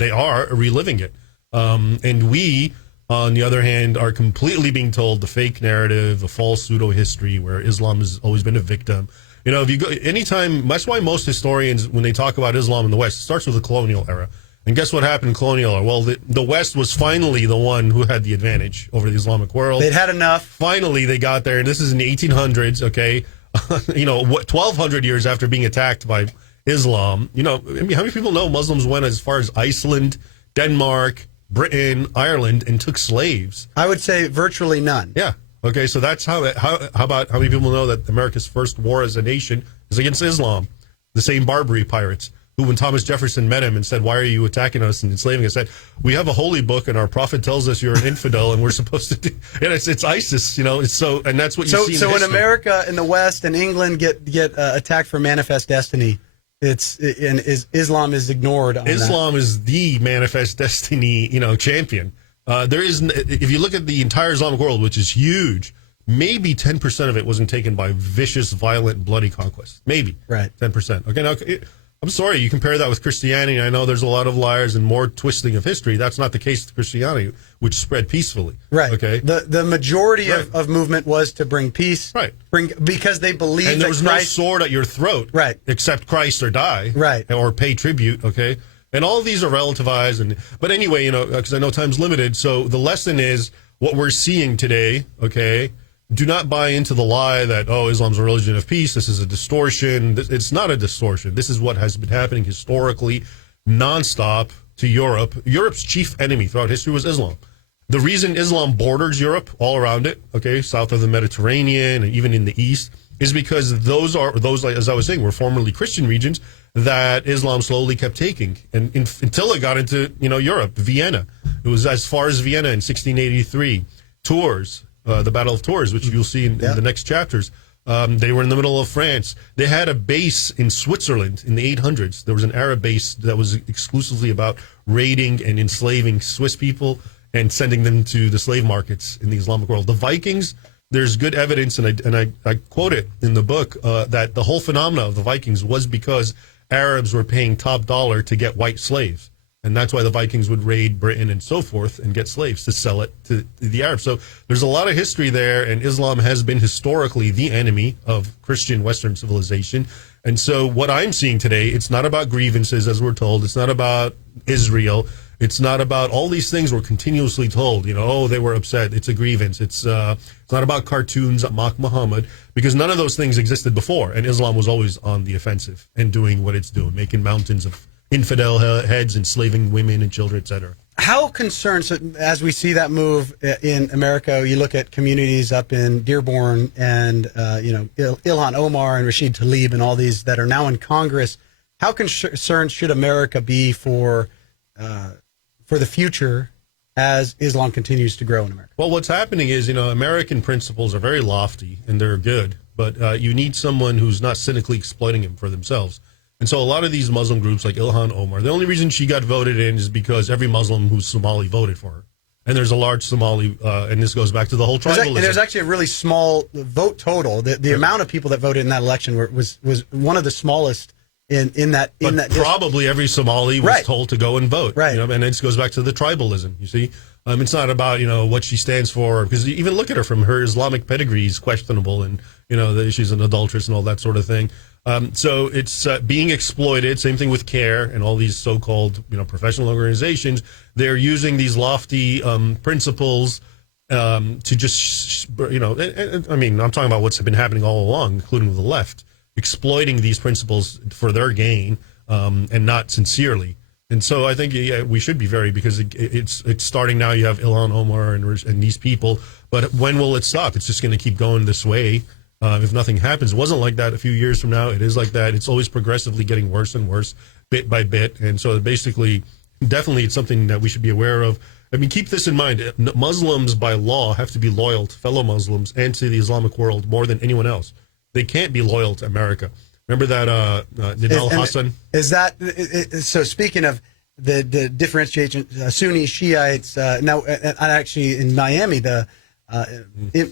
they are reliving it. And we, on the other hand, are completely being told the fake narrative, the false pseudo-history where Islam has always been a victim. If you go anytime, that's why most historians, when they talk about Islam in the West, it starts with the colonial era. And guess what happened in colonial era? Well, the West was finally the one who had the advantage over the Islamic world. They'd had enough. Finally, they got there, and this is in the 1800s, okay? 1,200 years after being attacked by Islam. How many people know Muslims went as far as Iceland, Denmark, Britain, Ireland, and took slaves? I would say virtually none. Yeah. Okay, so that's how about how many people know that America's first war as a nation is against Islam? The same Barbary pirates who, when Thomas Jefferson met him and said, "Why are you attacking us and enslaving us?" said, "We have a holy book and our prophet tells us you're an infidel and we're supposed to do." And it's ISIS, it's so, and that's what you see. So when America and the West and England get attacked for manifest destiny, Islam is ignored. Islam is the manifest destiny, champion. There is, if you look at the entire Islamic world, which is huge, maybe 10% of it wasn't taken by vicious, violent, bloody conquest. Maybe. Right. 10%. Okay, now, I'm sorry, you compare that with Christianity. I know there's a lot of liars and more twisting of history. That's not the case with Christianity, which spread peacefully. Right. Okay. The majority of movement was to bring peace. Right. Because they believed and there was no Christ, sword at your throat. Right. Except Christ or die. Right. Or pay tribute. Okay. And all of these are relativized. But anyway, because I know time's limited. So the lesson is what we're seeing today, okay, do not buy into the lie that, Islam's a religion of peace. This is a distortion. It's not a distortion. This is what has been happening historically, nonstop to Europe. Europe's chief enemy throughout history was Islam. The reason Islam borders Europe, all around it, okay, south of the Mediterranean and even in the east, is because those, as I was saying, were formerly Christian regions that Islam slowly kept taking, and until it got into Europe, Vienna. It was as far as Vienna in 1683. Tours, the Battle of Tours, which you'll see in the next chapters. They were in the middle of France. They had a base in Switzerland in the 800s. There was an Arab base that was exclusively about raiding and enslaving Swiss people and sending them to the slave markets in the Islamic world. The Vikings. There's good evidence, and I quote it in the book, that the whole phenomena of the Vikings was because Arabs were paying top dollar to get white slaves. And that's why the Vikings would raid Britain and so forth and get slaves to sell it to the Arabs. So there's a lot of history there, and Islam has been historically the enemy of Christian Western civilization. And so what I'm seeing today, it's not about grievances, as we're told. It's not about Israel. It's not about all these things we're continuously told, they were upset. It's a grievance. It's not about cartoons that mock Muhammad, because none of those things existed before. And Islam was always on the offensive and doing what it's doing, making mountains of infidel heads, enslaving women and children, etc. How concerned, so as we see that move in America, you look at communities up in Dearborn and, Ilhan Omar and Rashid Tlaib and all these that are now in Congress. How concerned should America be for the future as Islam continues to grow in America? Well, what's happening is, American principles are very lofty and they're good, but you need someone who's not cynically exploiting them for themselves. And so a lot of these Muslim groups like Ilhan Omar, the only reason she got voted in is because every Muslim who's Somali voted for her. And there's a large Somali, and this goes back to the whole tribalism. And there's actually a really small vote total. The amount of people that voted in that election was one of the smallest in that. Probably every Somali was told to go and vote. Right. And this goes back to the tribalism, you see. It's not about, what she stands for, because you even look at her from her Islamic pedigree is questionable, and, that she's an adulteress and all that sort of thing. So it's being exploited. Same thing with CARE and all these so-called, professional organizations. They're using these lofty principles to just, I'm talking about what's been happening all along, including with the left, exploiting these principles for their gain and not sincerely. And so I think we should be very, because it's starting now. You have Ilhan Omar and these people, but when will it stop? It's just going to keep going this way. If nothing happens. It wasn't like that a few years from now. It is like that. It's always progressively getting worse and worse, bit by bit. And so basically, definitely it's something that we should be aware of. I mean, keep this in mind. Muslims, by law, have to be loyal to fellow Muslims and to the Islamic world more than anyone else. They can't be loyal to America. Remember that Nidal Hassan? Is that, so speaking of the differentiation, Sunni, Shiites, now actually in Miami, the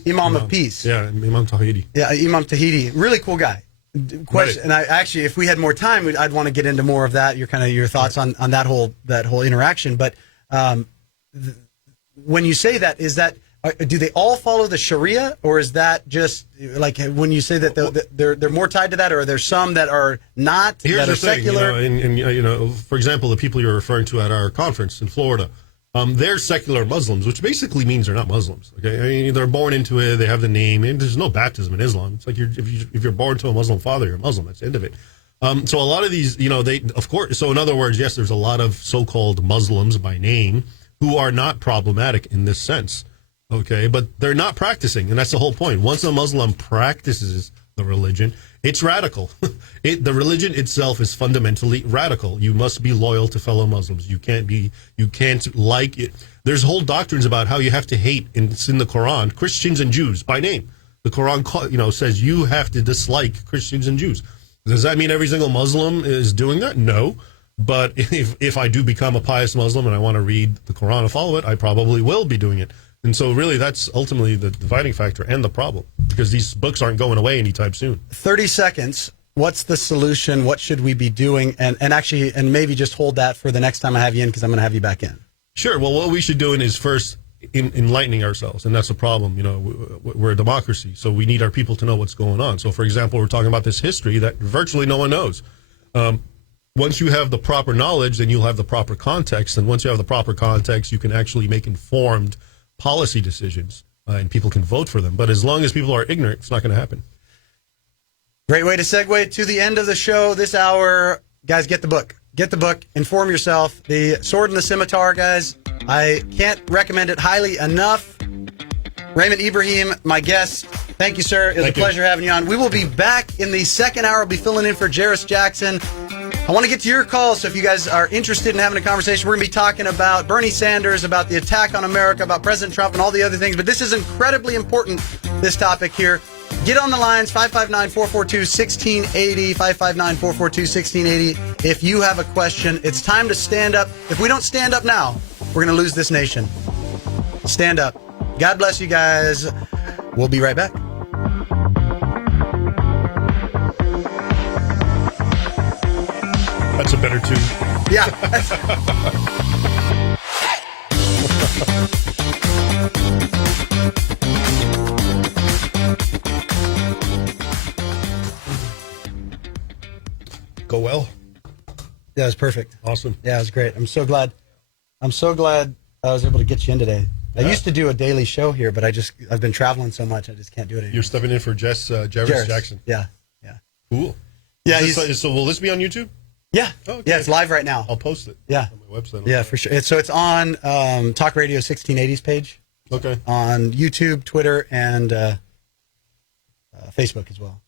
Imam of Peace. Yeah, Imam Tahidi. Yeah, Imam Tahidi. Really cool guy. Question, and if we had more time, I'd want to get into more of that. Your thoughts on that whole interaction. But when you say that, do they all follow the Sharia, or is that just like when you say that they're more tied to that, or are there some that are not? Here's that the are thing, secular? For example, the people you're referring to at our conference in Florida. They're secular Muslims, which basically means they're not Muslims. Okay, I mean, they're born into it. They have the name, and there's no baptism in Islam. It's like if you're born to a Muslim father, you're a Muslim. That's the end of it. So a lot of these, they, of course. So in other words, yes, there's a lot of so-called Muslims by name who are not problematic in this sense. Okay, but they're not practicing, and that's the whole point. Once a Muslim practices the religion, it's radical. The religion itself is fundamentally radical. You must be loyal to fellow Muslims. You can't like it. There's whole doctrines about how you have to hate, it's in the Quran, Christians and Jews by name. The Quran, says you have to dislike Christians and Jews. Does that mean every single Muslim is doing that? No. But if I do become a pious Muslim and I want to read the Quran and follow it, I probably will be doing it. And so really that's ultimately the dividing factor and the problem, because these books aren't going away anytime soon. 30 seconds. What's the solution? What should we be doing? And maybe just hold that for the next time I have you in, because I'm going to have you back in. Sure. Well, what we should do is first enlightening ourselves, and that's the problem. We're a democracy, so we need our people to know what's going on. So, for example, we're talking about this history that virtually no one knows. Once you have the proper knowledge, then you'll have the proper context, and once you have the proper context, you can actually make informed policy decisions, and people can vote for them. But as long as people are ignorant, it's not going to happen. Great way to segue to the end of the show this hour. Guys, get the book. Get the book. Inform yourself. The Sword and the Scimitar, guys. I can't recommend it highly enough. Raymond Ibrahim, my guest. Thank you, sir. It was a pleasure having you on. We will be back in the second hour. I'll be filling in for Jerris Jackson. I want to get to your calls, so if you guys are interested in having a conversation, we're going to be talking about Bernie Sanders, about the attack on America, about President Trump, and all the other things. But this is incredibly important, this topic here. Get on the lines, 559-442-1680, 559-442-1680. If you have a question, it's time to stand up. If we don't stand up now, we're going to lose this nation. Stand up. God bless you guys. We'll be right back. That's a better tune. Yeah. Go well. Yeah, it was perfect. Awesome. Yeah, it was great. I'm so glad I was able to get you in today. I used to do a daily show here, but I've been traveling so much, I just can't do it anymore. You're stepping in for Jerris Jackson. Yeah. Cool. Yeah. So will this be on YouTube? Yeah. Oh, okay. Yeah, it's live right now. I'll post it. Yeah. On my website. Yeah, for sure. So it's on Talk Radio 1680's page Okay. on YouTube, Twitter, and Facebook as well.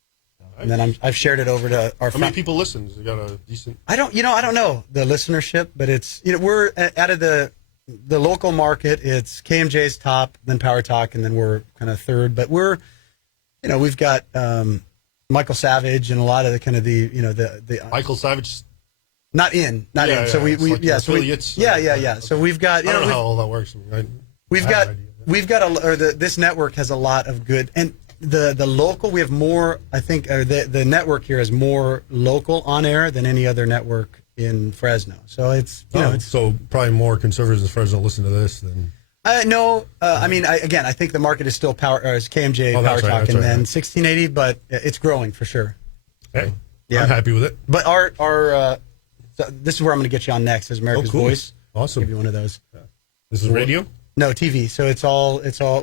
And then I've shared it over to our. How many people listen? You got a decent. I don't know the listenership, but it's we're out of the local market. It's KMJ's top, then Power Talk, and then we're kind of third. But we're we've got Michael Savage and a lot of the kind of the Michael Savage. not in. Yeah, So we like yeah so we, affiliates. yeah. So we've got I don't know how all that works. we've got this network has a lot of good and. The local, we have more, I think, the network here has more local on air than any other network in Fresno. So it's, so probably more conservatives in Fresno listen to this than. No, I mean, I think the market is still is KMJ, Power that's Talk, right, and then right. 1680, but it's growing for sure. Hey, Yeah. I'm happy with it. But our so this is where I'm going to get you on next, is America's cool. Voice. Awesome. Give you one of those. This is radio? No, TV. So it's all.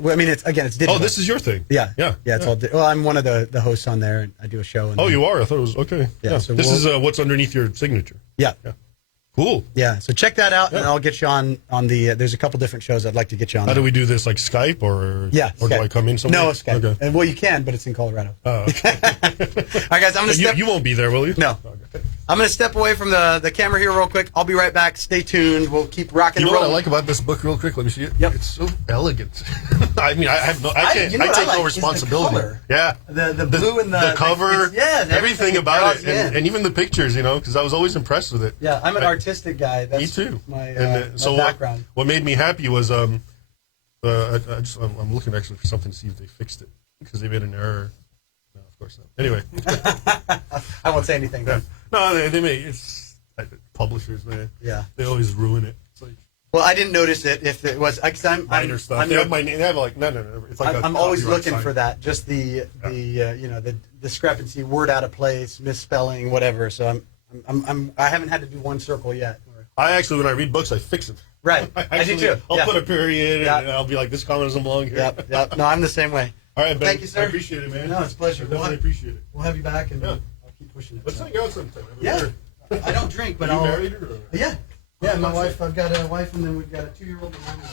I mean, it's digital. Oh, this is your thing. Yeah. Yeah. It's all. Well, I'm one of the hosts on there, and I do a show. And Oh, you are? I thought it was. Okay. Yeah, so this is what's underneath your signature. Yeah. Cool. Yeah. So check that out, and I'll get you on the. There's a couple different shows I'd like to get you on. How do we do this? Like Skype or? Yeah. Or Skype. do I come in somewhere? No, Skype. Okay. Well, you can, but it's in Colorado. Oh, okay. All right, guys. I'm gonna step. You won't be there, will you? No. Okay. I'm gonna step away from the camera here real quick. I'll be right back. Stay tuned. We'll keep rocking You know and what I rolling. like about this book, real quick? Let me see it. Yep. It's so elegant. I mean, I have no. I can't. you know I what take I like no is the responsibility. color. Yeah. The blue and the cover. everything everything about it, draws you in. and even the pictures. Because I was always impressed with it. Yeah, I'm an artistic guy. That's Me too. My, So my background. what made me happy was I'm looking actually for something to see if they fixed it because they made an error. No, of course not. Anyway, I won't say anything. yeah. Then. No, they make publishers, man. Yeah. They always ruin it. It's like Well, I didn't notice it if it was because I'm minor stuff. I'm, They have my name. They have like no. It's like I'm always looking sign. for that. Just the discrepancy, word out of place, misspelling, whatever. So I haven't had to do one circle yet. I actually, when I read books, I fix them. Right. I do too. I'll Yeah. put a period, Yeah. and I'll be like, this comment doesn't belong here. Yep. No, I'm the same way. All right, Ben. Thank you, sir. I appreciate it, man. No, it's a pleasure. I definitely appreciate it. We'll have you back, and Yeah. I'll keep pushing it. Let's hang out sometime. Yeah. I don't drink, but Are you I'll. married or? Yeah. Yeah, my wife. I've got a wife, and then we've got a 2-year-old behind me.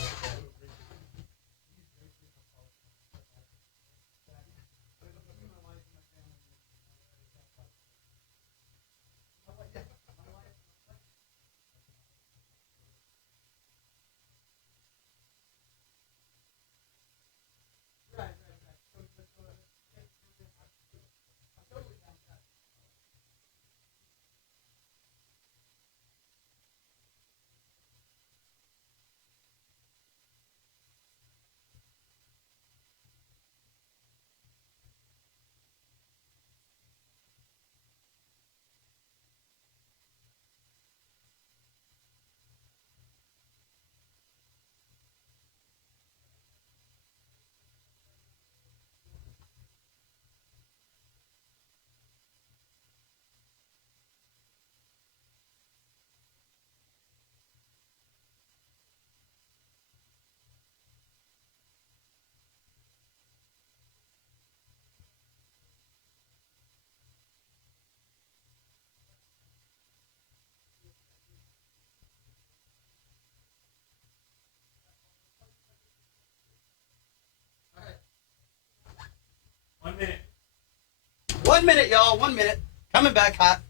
One minute, y'all. 1 minute. Coming back hot.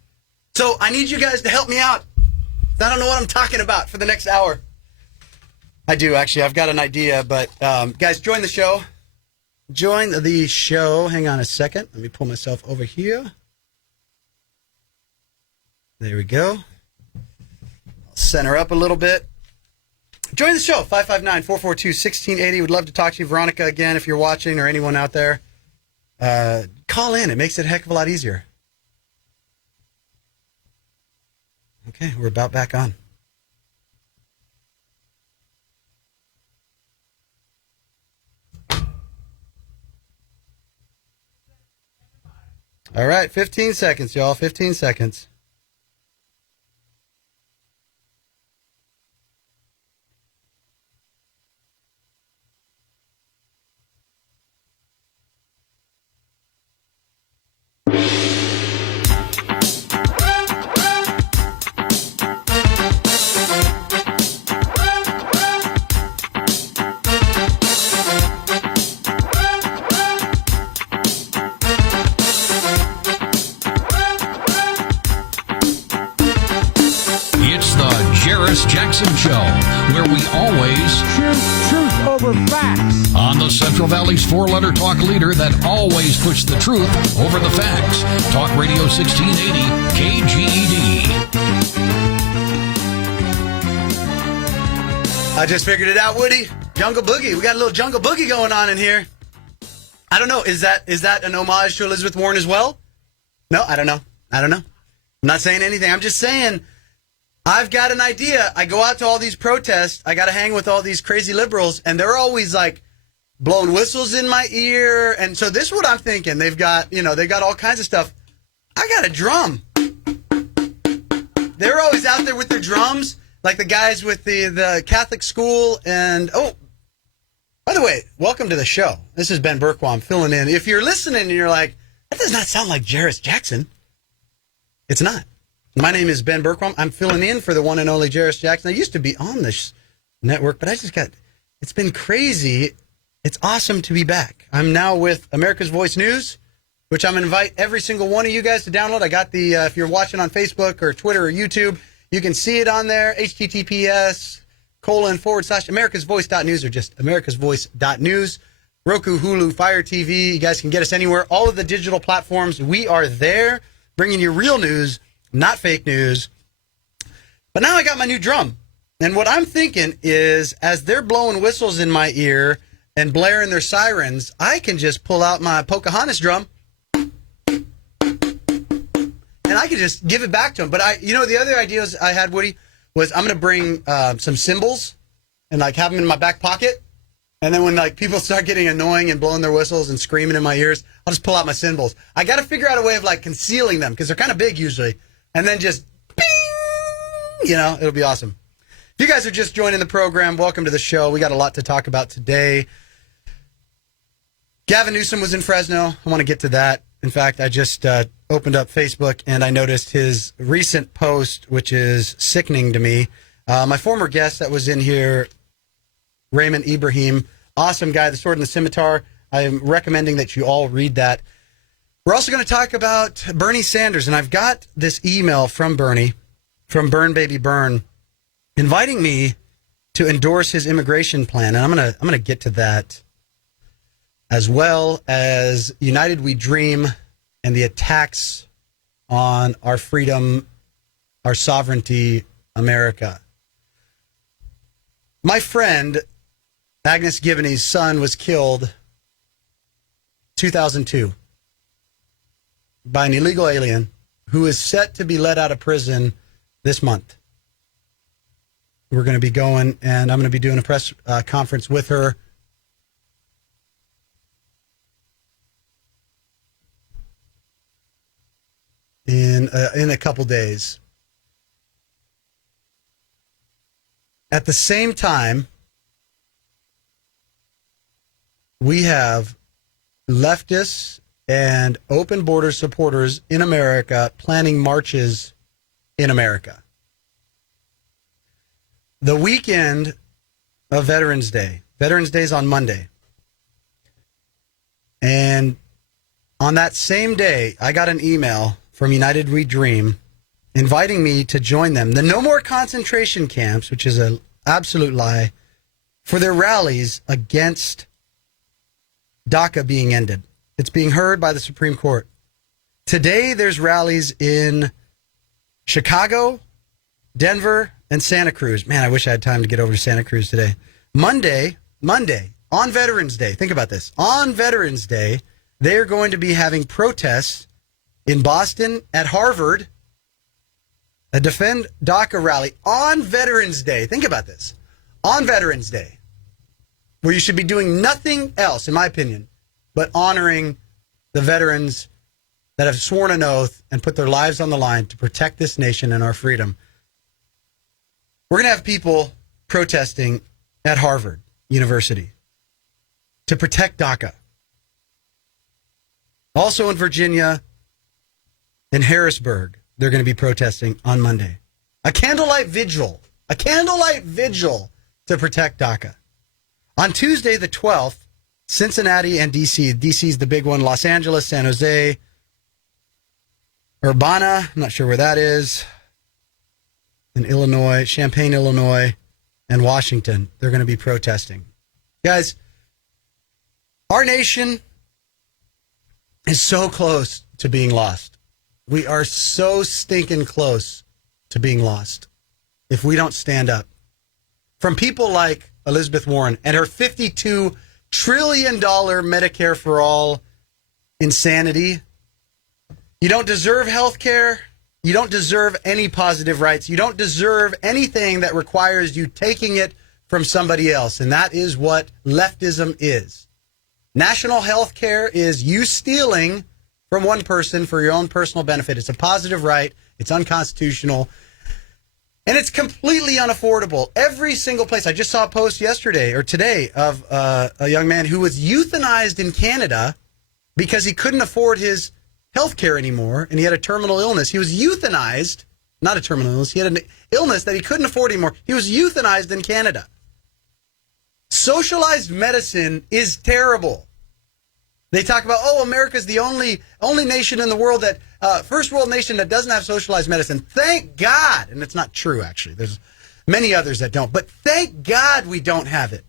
So I need you guys to help me out. I don't know what I'm talking about for the next hour. I do, actually. I've got an idea, but guys, join the show. Join the show. Hang on a second. Let me pull myself over here. There we go. I'll center up a little bit. Join the show, 559-442-1680. Would love to talk to you. Veronica, again, if you're watching or anyone out there, call in. It makes it a heck of a lot easier. Okay, we're about back on. All right, 15 seconds, y'all. 15 seconds. Jackson Show, where we always Choose truth over facts. on the Central Valley's four-letter talk leader that always puts the truth over the facts. Talk Radio 1680 KGED. I just figured it out, Woody. Jungle Boogie. We got a little Jungle Boogie going on in here. I don't know. Is that an homage to Elizabeth Warren as well? No, I don't know. I'm not saying anything. I'm just saying I've got an idea. I go out to all these protests. I got to hang with all these crazy liberals, and they're always like blowing whistles in my ear. And so this is what I'm thinking. They've got all kinds of stuff. I got a drum. They're always out there with their drums, like the guys with the Catholic school. And, oh, by the way, welcome to the show. This is Ben Bergquam filling in. If you're listening and you're like, that does not sound like Jerris Jackson, it's not. My name is Ben Bergquam. I'm filling in for the one and only Jerris Jackson. I used to be on this network, but it's been crazy. It's awesome to be back. I'm now with America's Voice News, which I'm going to invite every single one of you guys to download. I got if you're watching on Facebook or Twitter or YouTube, you can see it on there, https://americasvoice.news or just americasvoice.news. Roku, Hulu, Fire TV. You guys can get us anywhere. All of the digital platforms, we are there, bringing you real news, not fake news. But now I got my new drum. And what I'm thinking is, as they're blowing whistles in my ear and blaring their sirens, I can just pull out my Pocahontas drum and I can just give it back to them. But the other ideas I had, Woody, was I'm going to bring some cymbals and like have them in my back pocket. And then when like people start getting annoying and blowing their whistles and screaming in my ears, I'll just pull out my cymbals. I got to figure out a way of like concealing them because they're kind of big usually. And then just bing, it'll be awesome. If you guys are just joining the program, welcome to the show. We got a lot to talk about today. Gavin Newsom was in Fresno. I want to get to that. In fact, I just opened up Facebook and I noticed his recent post, which is sickening to me. My former guest that was in here, Raymond Ibrahim, awesome guy, The Sword and the Scimitar. I am recommending that you all read that. We're also going to talk about Bernie Sanders, and I've got this email from Bernie, from Burn Baby Burn, inviting me to endorse his immigration plan, and I'm going to get to that, as well as United We Dream and the attacks on our freedom, our sovereignty, America. My friend Agnes Gibney's son was killed 2002 by an illegal alien who is set to be let out of prison this month. We're going to be going, and I'm going to be doing a press conference with her. In a couple days. At the same time, we have leftists and open border supporters in America planning marches in America. The weekend of Veterans Day. Veterans Day is on Monday. And on that same day, I got an email from United We Dream inviting me to join them. The No More Concentration Camps, which is an absolute lie, for their rallies against DACA being ended. It's being heard by the Supreme Court. Today, there's rallies in Chicago, Denver, and Santa Cruz. Man, I wish I had time to get over to Santa Cruz today. Monday, on Veterans Day, think about this. On Veterans Day, they are going to be having protests in Boston, at Harvard, a Defend DACA rally on Veterans Day. Think about this. On Veterans Day, where you should be doing nothing else, in my opinion, but honoring the veterans that have sworn an oath and put their lives on the line to protect this nation and our freedom. We're going to have people protesting at Harvard University to protect DACA. Also in Virginia, in Harrisburg, they're going to be protesting on Monday. A candlelight vigil to protect DACA. On Tuesday, the 12th, Cincinnati and D.C. D.C.'s the big one. Los Angeles, San Jose, Urbana, I'm not sure where that is. in Illinois, Champaign, Illinois, and Washington. They're going to be protesting. Guys, our nation is so close to being lost. We are so stinking close to being lost if we don't stand up. From people like Elizabeth Warren and her $52 trillion Medicare for all insanity. You don't deserve health care. You don't deserve any positive rights. You don't deserve anything that requires you taking it from somebody else. And that is what leftism is. National health care is you stealing from one person for your own personal benefit. It's a positive right. It's unconstitutional. And it's completely unaffordable. Every single place. I just saw a post yesterday or today of a young man who was euthanized in Canada because he couldn't afford his health care anymore, and he had a terminal illness. He was euthanized, not a terminal illness. He had an illness that he couldn't afford anymore. He was euthanized in Canada. Socialized medicine is terrible. They talk about, America's the only nation in the world that, first world nation that doesn't have socialized medicine. Thank God. And it's not true, actually. There's many others that don't. But thank God we don't have it.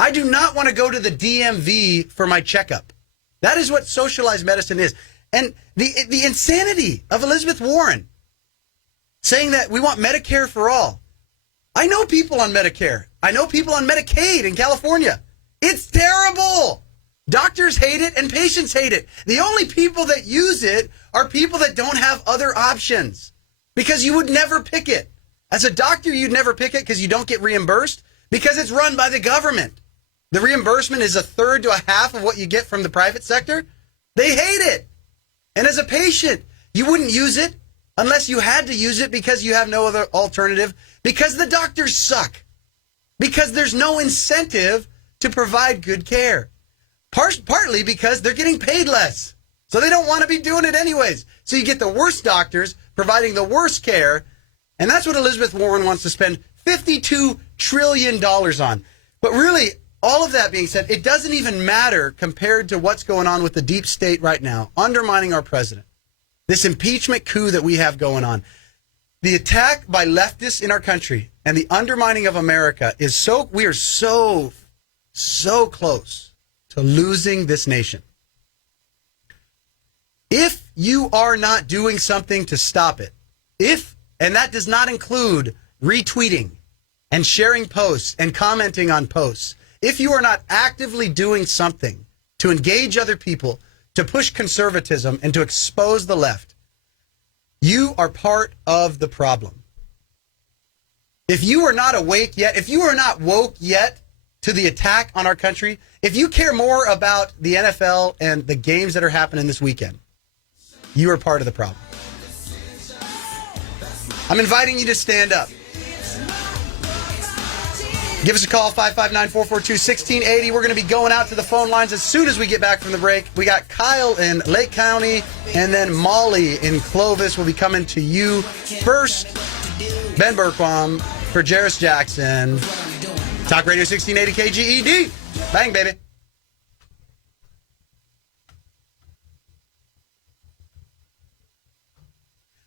I do not want to go to the DMV for my checkup. That is what socialized medicine is. And the insanity of Elizabeth Warren saying that we want Medicare for all. I know people on Medicare. I know people on Medicaid in California. It's terrible. Doctors hate it and patients hate it. The only people that use it are people that don't have other options because you would never pick it. As a doctor, you'd never pick it because you don't get reimbursed because it's run by the government. The reimbursement is a third to a half of what you get from the private sector. They hate it. And as a patient, you wouldn't use it unless you had to use it because you have no other alternative, because the doctors suck, because there's no incentive to provide good care. Partly because they're getting paid less, so they don't want to be doing it anyways. So you get the worst doctors providing the worst care, and that's what Elizabeth Warren wants to spend $52 trillion on. But really, all of that being said, it doesn't even matter compared to what's going on with the deep state right now, undermining our president. This impeachment coup that we have going on. The attack by leftists in our country and the undermining of America is we are so close to losing this nation. If you are not doing something to stop it, and that does not include retweeting and sharing posts and commenting on posts, if you are not actively doing something to engage other people, to push conservatism, and to expose the left, you are part of the problem. If you are not awake yet, if you are not woke yet to the attack on our country, if you care more about the NFL and the games that are happening this weekend, you are part of the problem. I'm inviting you to stand up. Give us a call, 559-442-1680. We're going to be going out to the phone lines as soon as we get back from the break. We got Kyle in Lake County, and then Molly in Clovis will be coming to you first. Ben Bergquam for Jerris Jackson. Talk Radio 1680 KGED. Bang, baby.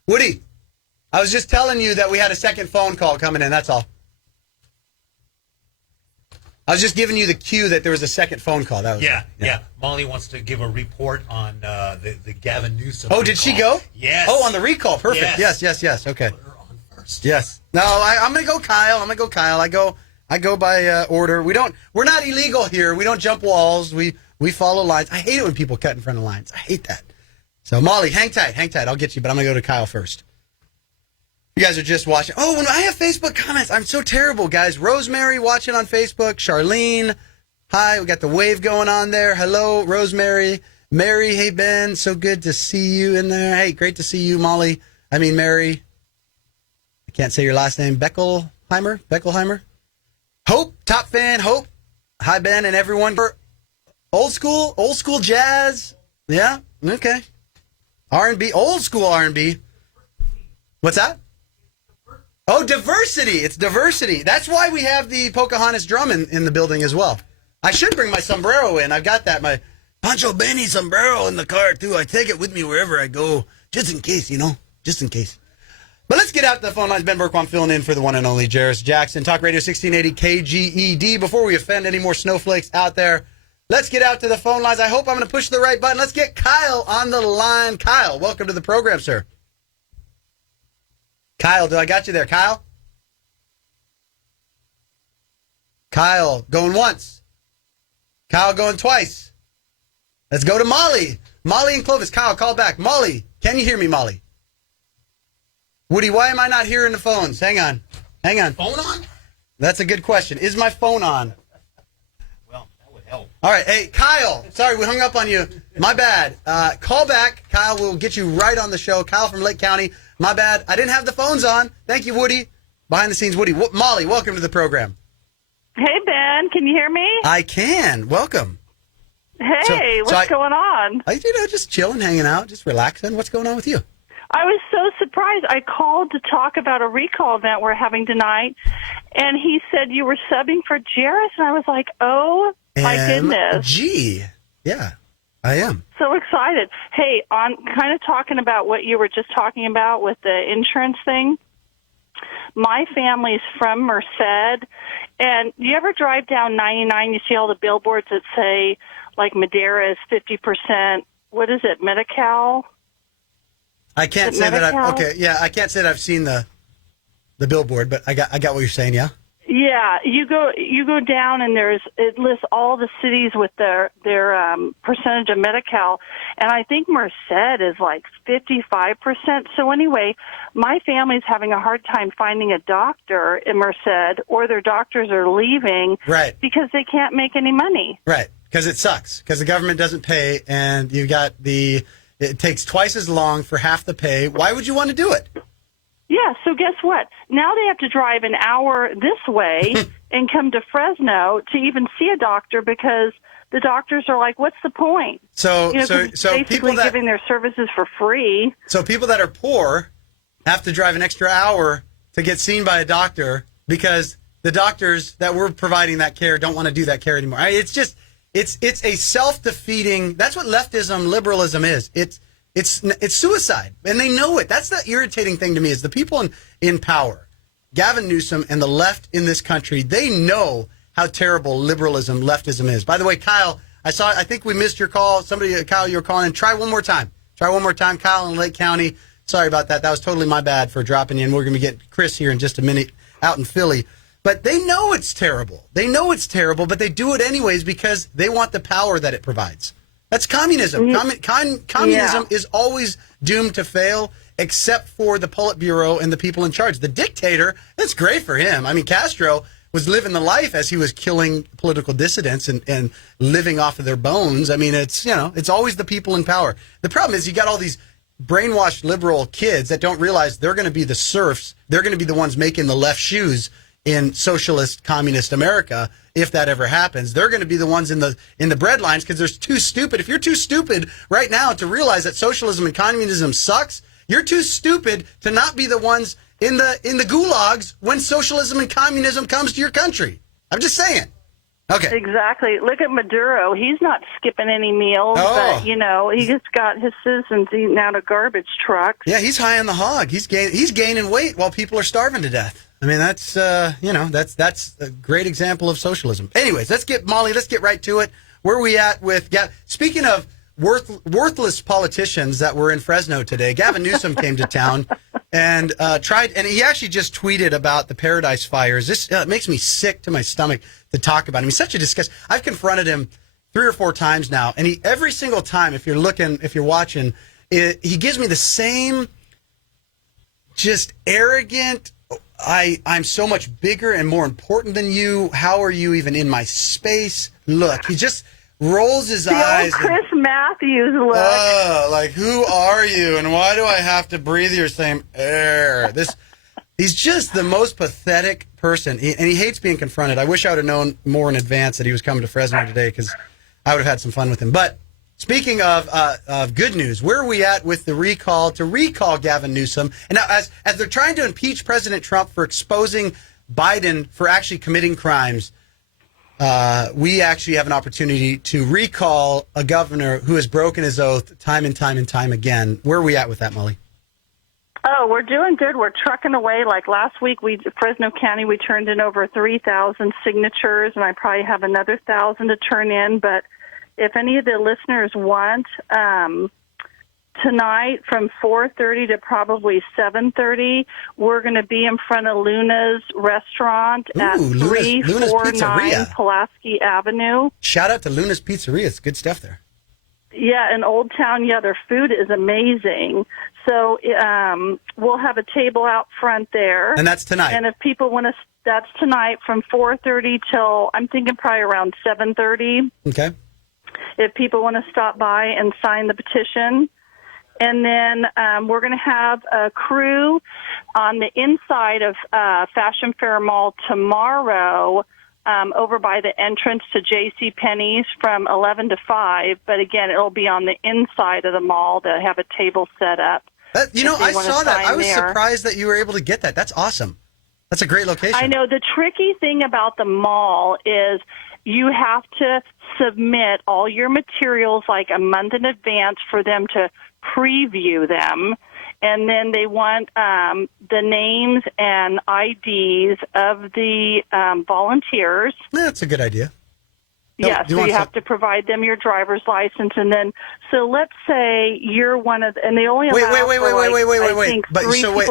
Woody, I was just telling you that we had a second phone call coming in. That's all. I was just giving you the cue that there was a second phone call. That was yeah. Molly wants to give a report on the Gavin Newsom. Oh, did she go? Yes. Oh, on the recall. Perfect. Yes. Okay. Put her on first. Yes. No, I'm going to go Kyle. I go by order. We're not illegal here. We don't jump walls. We follow lines. I hate it when people cut in front of lines. I hate that. So Molly, hang tight. I'll get you, but I'm going to go to Kyle first. You guys are just watching. Oh, when I have Facebook comments, I'm so terrible, guys. Rosemary watching on Facebook. Charlene, hi. We got the wave going on there. Hello, Rosemary. Mary, hey, Ben. So good to see you in there. Hey, great to see you, Molly. Mary. I can't say your last name. Beckelheimer. Hope, top fan, Hope. Hi, Ben and everyone. Old school jazz. Yeah, okay. R&B, old school R&B. What's that? Oh, diversity. It's diversity. That's why we have the Pocahontas drum in the building as well. I should bring my sombrero in. I've got that, my Pancho Benny sombrero in the car, too. I take it with me wherever I go, just in case, just in case. But let's get out to the phone lines. Ben Bergquam filling in for the one and only Jerris Jackson. Talk Radio 1680 KGED. Before we offend any more snowflakes out there, let's get out to the phone lines. I hope I'm going to push the right button. Let's get Kyle on the line. Kyle, welcome to the program, sir. Kyle, do I got you there, Kyle? Kyle, going once. Kyle going twice. Let's go to Molly. Molly and Clovis. Kyle, call back. Molly, can you hear me, Molly? Woody, why am I not hearing the phones? Hang on. Phone on? That's a good question. Is my phone on? Well, that would help. All right. Hey, Kyle. Sorry, we hung up on you. My bad. Call back. Kyle, we'll get you right on the show. Kyle from Lake County. My bad. I didn't have the phones on. Thank you, Woody. Behind the scenes, Woody. Molly, welcome to the program. Hey, Ben, can you hear me? I can. Welcome. Hey, what's going on? Just chilling, hanging out, just relaxing. What's going on with you? I was so surprised. I called to talk about a recall event we're having tonight, and he said you were subbing for Jerris, and I was like, oh, my goodness. Gee, yeah, I am. So excited. Hey, on kind of talking about what you were just talking about with the insurance thing, my family's from Merced, and you ever drive down 99, you see all the billboards that say, like, Madeira is 50%, what is it, Medi-Cal? I can't say that I can't say that I've seen the billboard, but I got what you're saying, yeah? Yeah, you go down and it lists all the cities with their percentage of Medi-Cal, and I think Merced is like 55%. So anyway, my family's having a hard time finding a doctor in Merced, or their doctors are leaving, right, because they can't make any money. Right, because it sucks, because the government doesn't pay, and you got it takes twice as long for half the pay. Why would you want to do it? Yeah, so guess what? Now they have to drive an hour this way and come to Fresno to even see a doctor, because the doctors are like, what's the point? So basically people giving their services for free. So people that are poor have to drive an extra hour to get seen by a doctor, because the doctors that were providing that care don't want to do that care anymore. It's just... It's a self-defeating. That's what leftism, liberalism is. It's suicide, and they know it. That's the irritating thing to me, is the people in power, Gavin Newsom and the left in this country. They know how terrible liberalism, leftism is. By the way, Kyle, I think we missed your call. Kyle, you were calling in. Try one more time, Kyle in Lake County. Sorry about that. That was totally my bad for dropping in. We're going to get Chris here in just a minute out in Philly. But they know it's terrible. But they do it anyways because they want the power that it provides. That's communism. Communism is always doomed to fail, except for the Politburo and the people in charge. The dictator, that's great for him. I mean, Castro was living the life as he was killing political dissidents and living off of their bones. I mean, it's always the people in power. The problem is you got all these brainwashed liberal kids that don't realize they're going to be the serfs. They're going to be the ones making the left shoes in socialist, communist America, if that ever happens. They're going to be the ones in the bread lines, because they're too stupid. If you're too stupid right now to realize that socialism and communism sucks, you're too stupid to not be the ones in the gulags when socialism and communism comes to your country. I'm just saying. Okay. Exactly. Look at Maduro. He's not skipping any meals, but he just got his citizens eating out of garbage trucks. Yeah, he's high on the hog. He's gaining weight while people are starving to death. I mean, that's a great example of socialism. Anyways, let's get right to it. Where are we at with speaking of worthless politicians that were in Fresno today? Gavin Newsom came to town and he actually just tweeted about the Paradise Fires. This makes me sick to my stomach to talk about him. He's such a disgust. I've confronted him 3 or 4 times now, and every single time, if you're watching, he gives me the same just arrogant, I'm so much bigger and more important than you. How are you even in my space? Look, he just rolls his eyes. The old Chris Matthews look. Like, who are you, and why do I have to breathe your same air? He's just the most pathetic person, and he hates being confronted. I wish I would have known more in advance that he was coming to Fresno today, because I would have had some fun with him. But speaking of good news, where are we at with the recall Gavin Newsom? And now, as they're trying to impeach President Trump for exposing Biden for actually committing crimes, we actually have an opportunity to recall a governor who has broken his oath time and time and time again. Where are we at with that, Molly? Oh, we're doing good. We're trucking away. Like last week, Fresno County, we turned in over 3,000 signatures, and I probably have another 1,000 to turn in. But if any of the listeners want, tonight from 4:30 to probably 7:30, we're going to be in front of Luna's restaurant at Luna's 349 Pizzeria. Pulaski Avenue. Shout out to Luna's Pizzeria. It's good stuff there. Yeah, in Old Town, yeah, their food is amazing. So we'll have a table out front there. And that's tonight. And if people want to, that's tonight from 4:30 till, I'm thinking probably around 7:30. Okay. If people want to stop by and sign the petition. And then we're going to have a crew on the inside of Fashion Fair Mall tomorrow over by the entrance to J.C. Penney's from 11 to 5. But, again, it'll be on the inside of the mall to have a table set up. I saw that. I was surprised that you were able to get that. That's awesome. That's a great location. I know. The tricky thing about the mall is you have to submit all your materials like a month in advance for them to preview them. And then they want the names and IDs of the volunteers. That's a good idea. Yeah, so you have to provide them your driver's license, and then so let's say you're one of, and they only allow wait.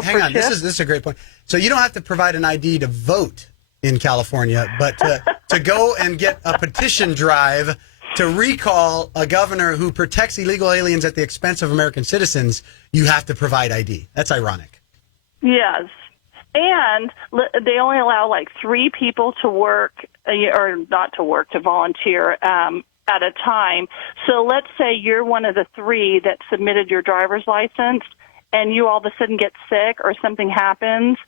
Hang on. This is a great point. So you don't have to provide an ID to vote in California, but to go and get a petition drive to recall a governor who protects illegal aliens at the expense of American citizens, you have to provide ID. That's ironic. Yes. And they only allow like 3 people to work, or not to work, to volunteer at a time. So let's say you're one of the 3 that submitted your driver's license, and you all of a sudden get sick or something happens,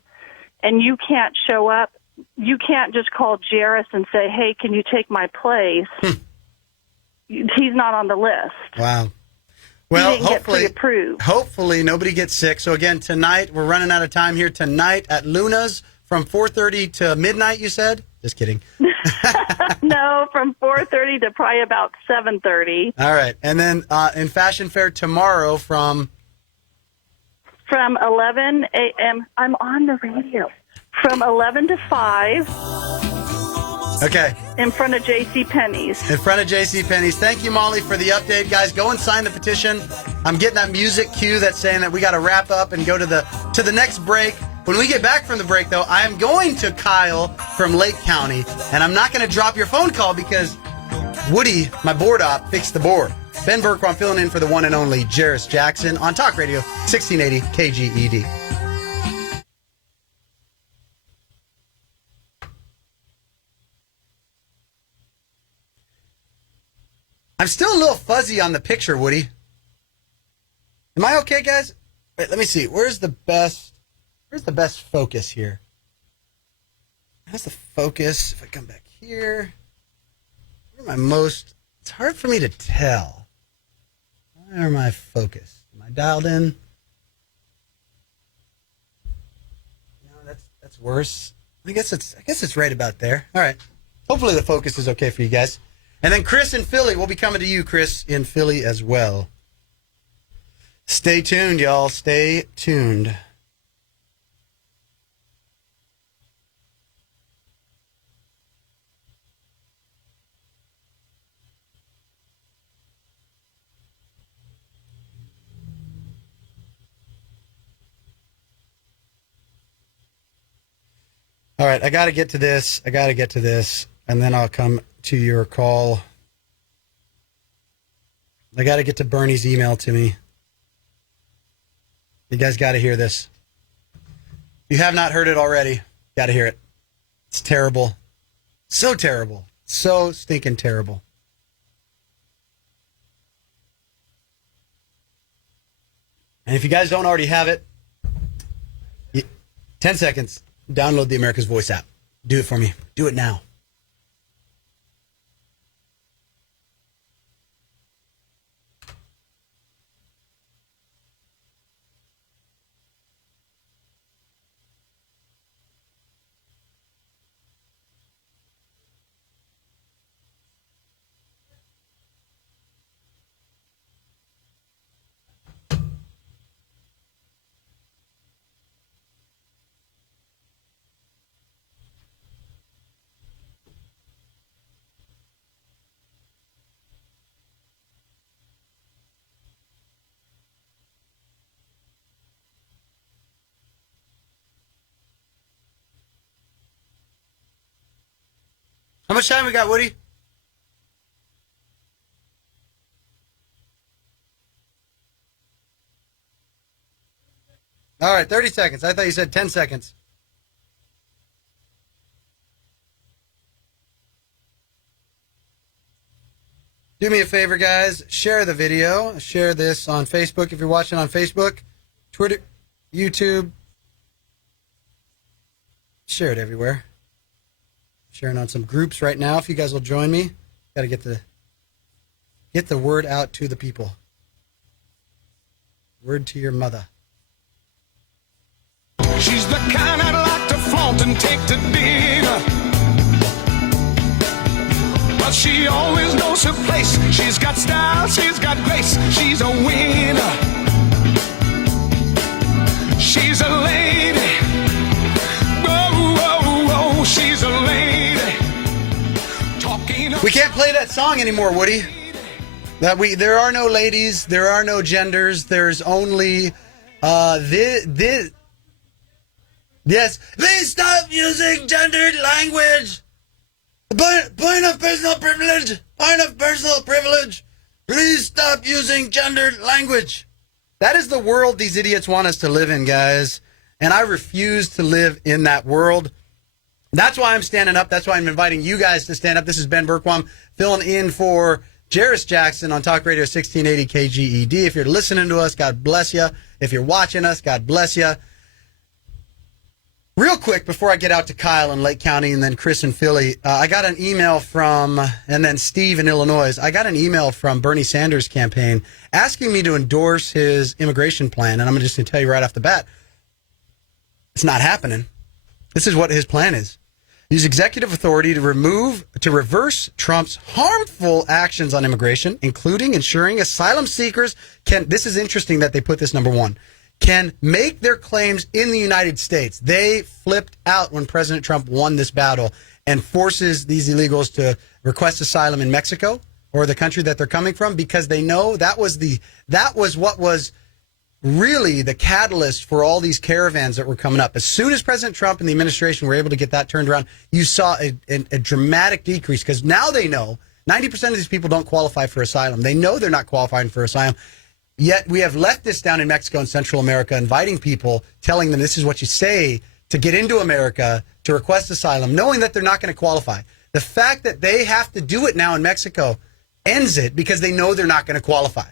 and you can't show up. You can't just call Jerris and say, hey, can you take my place? He's not on the list. Wow. Well, he didn't get pre-approved. Hopefully nobody gets sick. So again, tonight, we're running out of time here. Tonight at Luna's from 4:30 to midnight, you said? Just kidding. No, from 4:30 to probably about 7:30. All right. And then in Fashion Fair tomorrow from 11 a.m. I'm on the radio. From 11 to 5. Okay. In front of J.C. Penney's. In front of J.C. Penney's. Thank you, Molly, for the update. Guys, go and sign the petition. I'm getting that music cue that's saying that we got to wrap up and go to the next break. When we get back from the break, though, I am going to Kyle from Lake County, and I'm not going to drop your phone call because Woody, my board op, fixed the board. Ben Bergquam filling in for the one and only Jerris Jackson on Talk Radio 1680 KGED. I'm still a little fuzzy on the picture, Woody. Am I okay, guys? Wait, let me see. Where's the best focus here? How's the focus? If I come back here, where am I most? It's hard for me to tell. Where am I focused? Am I dialed in? No, that's worse. I guess it's right about there. All right. Hopefully the focus is okay for you guys. And then Chris in Philly. We'll be coming to you, Chris, in Philly as well. Stay tuned, y'all. Stay tuned. All right, I got to get to this. And then I'll come to your call. I got to get to Bernie's email to me. You guys got to hear this. If you have not heard it already, got to hear it. It's terrible. So terrible. So stinking terrible. And if you guys don't already have it, 10 seconds. Download the America's Voice app. Do it for me. Do it now. How much time we got, Woody? All right, 30 seconds. I thought you said 10 seconds. Do me a favor, guys. Share the video. Share this on Facebook if you're watching on Facebook, Twitter, YouTube. Share it everywhere. Sharing on some groups right now. If you guys will join me, got to get the word out to the people. Word to your mother. She's the kind I'd like to flaunt and take to dinner. But she always knows her place. She's got style, she's got grace. She's a winner. She's a lady. Whoa, whoa, whoa, she's a lady. We can't play that song anymore, Woody. There are no ladies, there are no genders. There's only this. Yes, please stop using gendered language. Point of personal privilege. Point of personal privilege. Please stop using gendered language. That is the world these idiots want us to live in, guys. And I refuse to live in that world. That's why I'm standing up. That's why I'm inviting you guys to stand up. This is Ben Bergquam filling in for Jerris Jackson on Talk Radio 1680 KGED. If you're listening to us, God bless you. If you're watching us, God bless you. Real quick, before I get out to Kyle in Lake County and then Chris in Philly, I got an email from, and then Steve in Illinois, I got an email from Bernie Sanders' campaign asking me to endorse his immigration plan. And I'm just going to tell you right off the bat, it's not happening. This is what his plan is. Use executive authority to reverse Trump's harmful actions on immigration, including ensuring asylum seekers can, this is interesting that they put this number one, can make their claims in the United States. They flipped out when President Trump won this battle and forces these illegals to request asylum in Mexico or the country that they're coming from, because they know that was what was really the catalyst for all these caravans that were coming up. As soon as President Trump and the administration were able to get that turned around, you saw a dramatic decrease, because now they know 90% of these people don't qualify for asylum. They know they're not qualifying for asylum. Yet we have leftists down in Mexico and Central America inviting people, telling them this is what you say to get into America, to request asylum, knowing that they're not going to qualify. The fact that they have to do it now in Mexico ends it, because they know they're not going to qualify.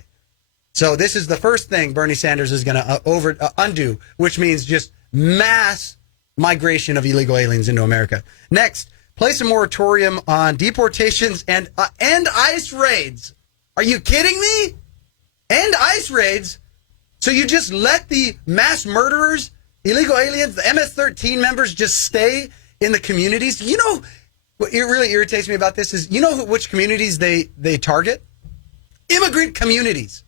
So this is the first thing Bernie Sanders is going to undo, which means just mass migration of illegal aliens into America. Next, place a moratorium on deportations and ICE raids. Are you kidding me? End ICE raids. So you just let the mass murderers, illegal aliens, the MS-13 members just stay in the communities? You know what really irritates me about this is, you know which communities they target? Immigrant communities.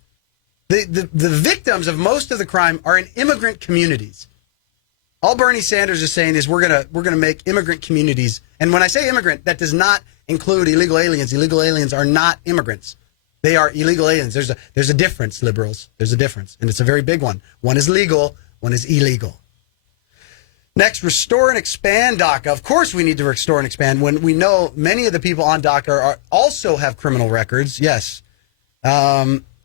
The victims of most of the crime are in immigrant communities. All Bernie Sanders is saying is we're gonna make immigrant communities, and when I say immigrant, that does not include illegal aliens. Illegal aliens are not immigrants. They are illegal aliens. There's a difference, liberals. There's a difference, and it's a very big one. One is legal, one is illegal. Next, restore and expand DACA. Of course we need to restore and expand when we know many of the people on DACA also have criminal records. Yes.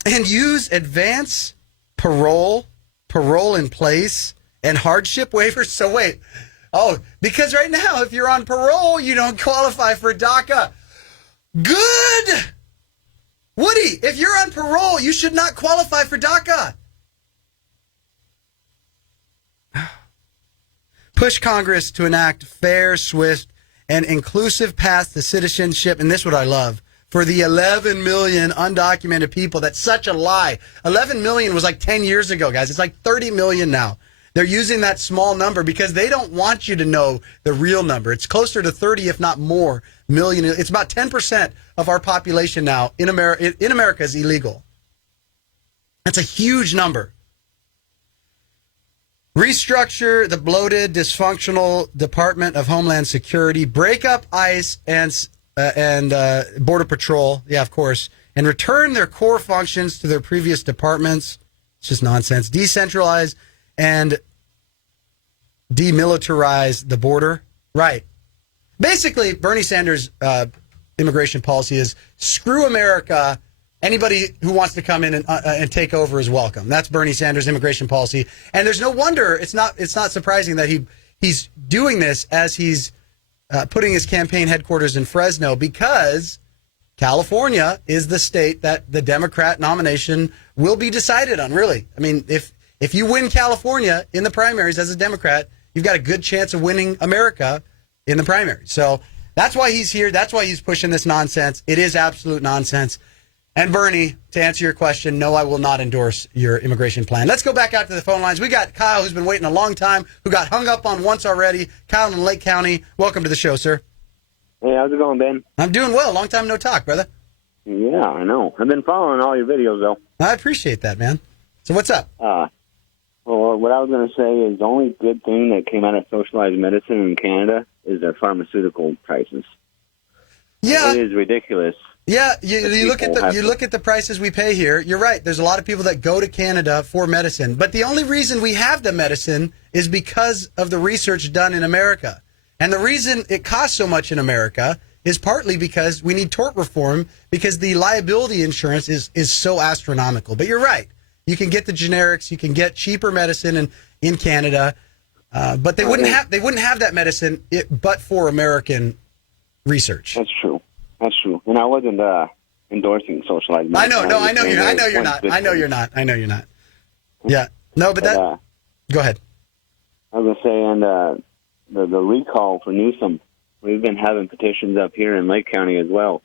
And use advance parole in place, and hardship waivers. So wait. Oh, because right now, if you're on parole, you don't qualify for DACA. Good! Woody, if you're on parole, you should not qualify for DACA. Push Congress to enact fair, swift, and inclusive path to citizenship. And this is what I love. For the 11 million undocumented people. That's such a lie. 11 million was like 10 years ago, guys. It's like 30 million now. They're using that small number because they don't want you to know the real number. It's closer to 30, if not more, million. It's about 10% of our population now in America is illegal. That's a huge number. Restructure the bloated, dysfunctional Department of Homeland Security. Break up ICE and Border Patrol. Yeah, of course. And return their core functions to their previous departments. It's just nonsense. Decentralize and demilitarize the border. Right. Basically, Bernie Sanders' immigration policy is screw America. Anybody who wants to come in and take over is welcome. That's Bernie Sanders' immigration policy. And there's no wonder it's not surprising that he's doing this as he's putting his campaign headquarters in Fresno, because California is the state that the Democrat nomination will be decided on, really. I mean, if you win California in the primaries as a Democrat, you've got a good chance of winning America in the primaries. So that's why he's here. That's why he's pushing this nonsense. It is absolute nonsense. And Bernie, to answer your question, no, I will not endorse your immigration plan. Let's go back out to the phone lines. We got Kyle, who's been waiting a long time, who got hung up on once already. Kyle in Lake County. Welcome to the show, sir. Hey, how's it going, Ben? I'm doing well. Long time no talk, brother. Yeah, I know. I've been following all your videos, though. I appreciate that, man. So what's up? Well, what I was going to say is the only good thing that came out of socialized medicine in Canada is their pharmaceutical prices. Yeah. It is ridiculous. Yeah, you look at the prices we pay here. You're right. There's a lot of people that go to Canada for medicine, but the only reason we have the medicine is because of the research done in America. And the reason it costs so much in America is partly because we need tort reform, because the liability insurance is so astronomical. But you're right. You can get the generics, you can get cheaper medicine in Canada, but they wouldn't have that medicine but for American research. That's true. That's true. And I wasn't endorsing socialized medicine. I know you're not. Yeah. No, but go ahead. I was going to say, and the recall for Newsom, we've been having petitions up here in Lake County as well.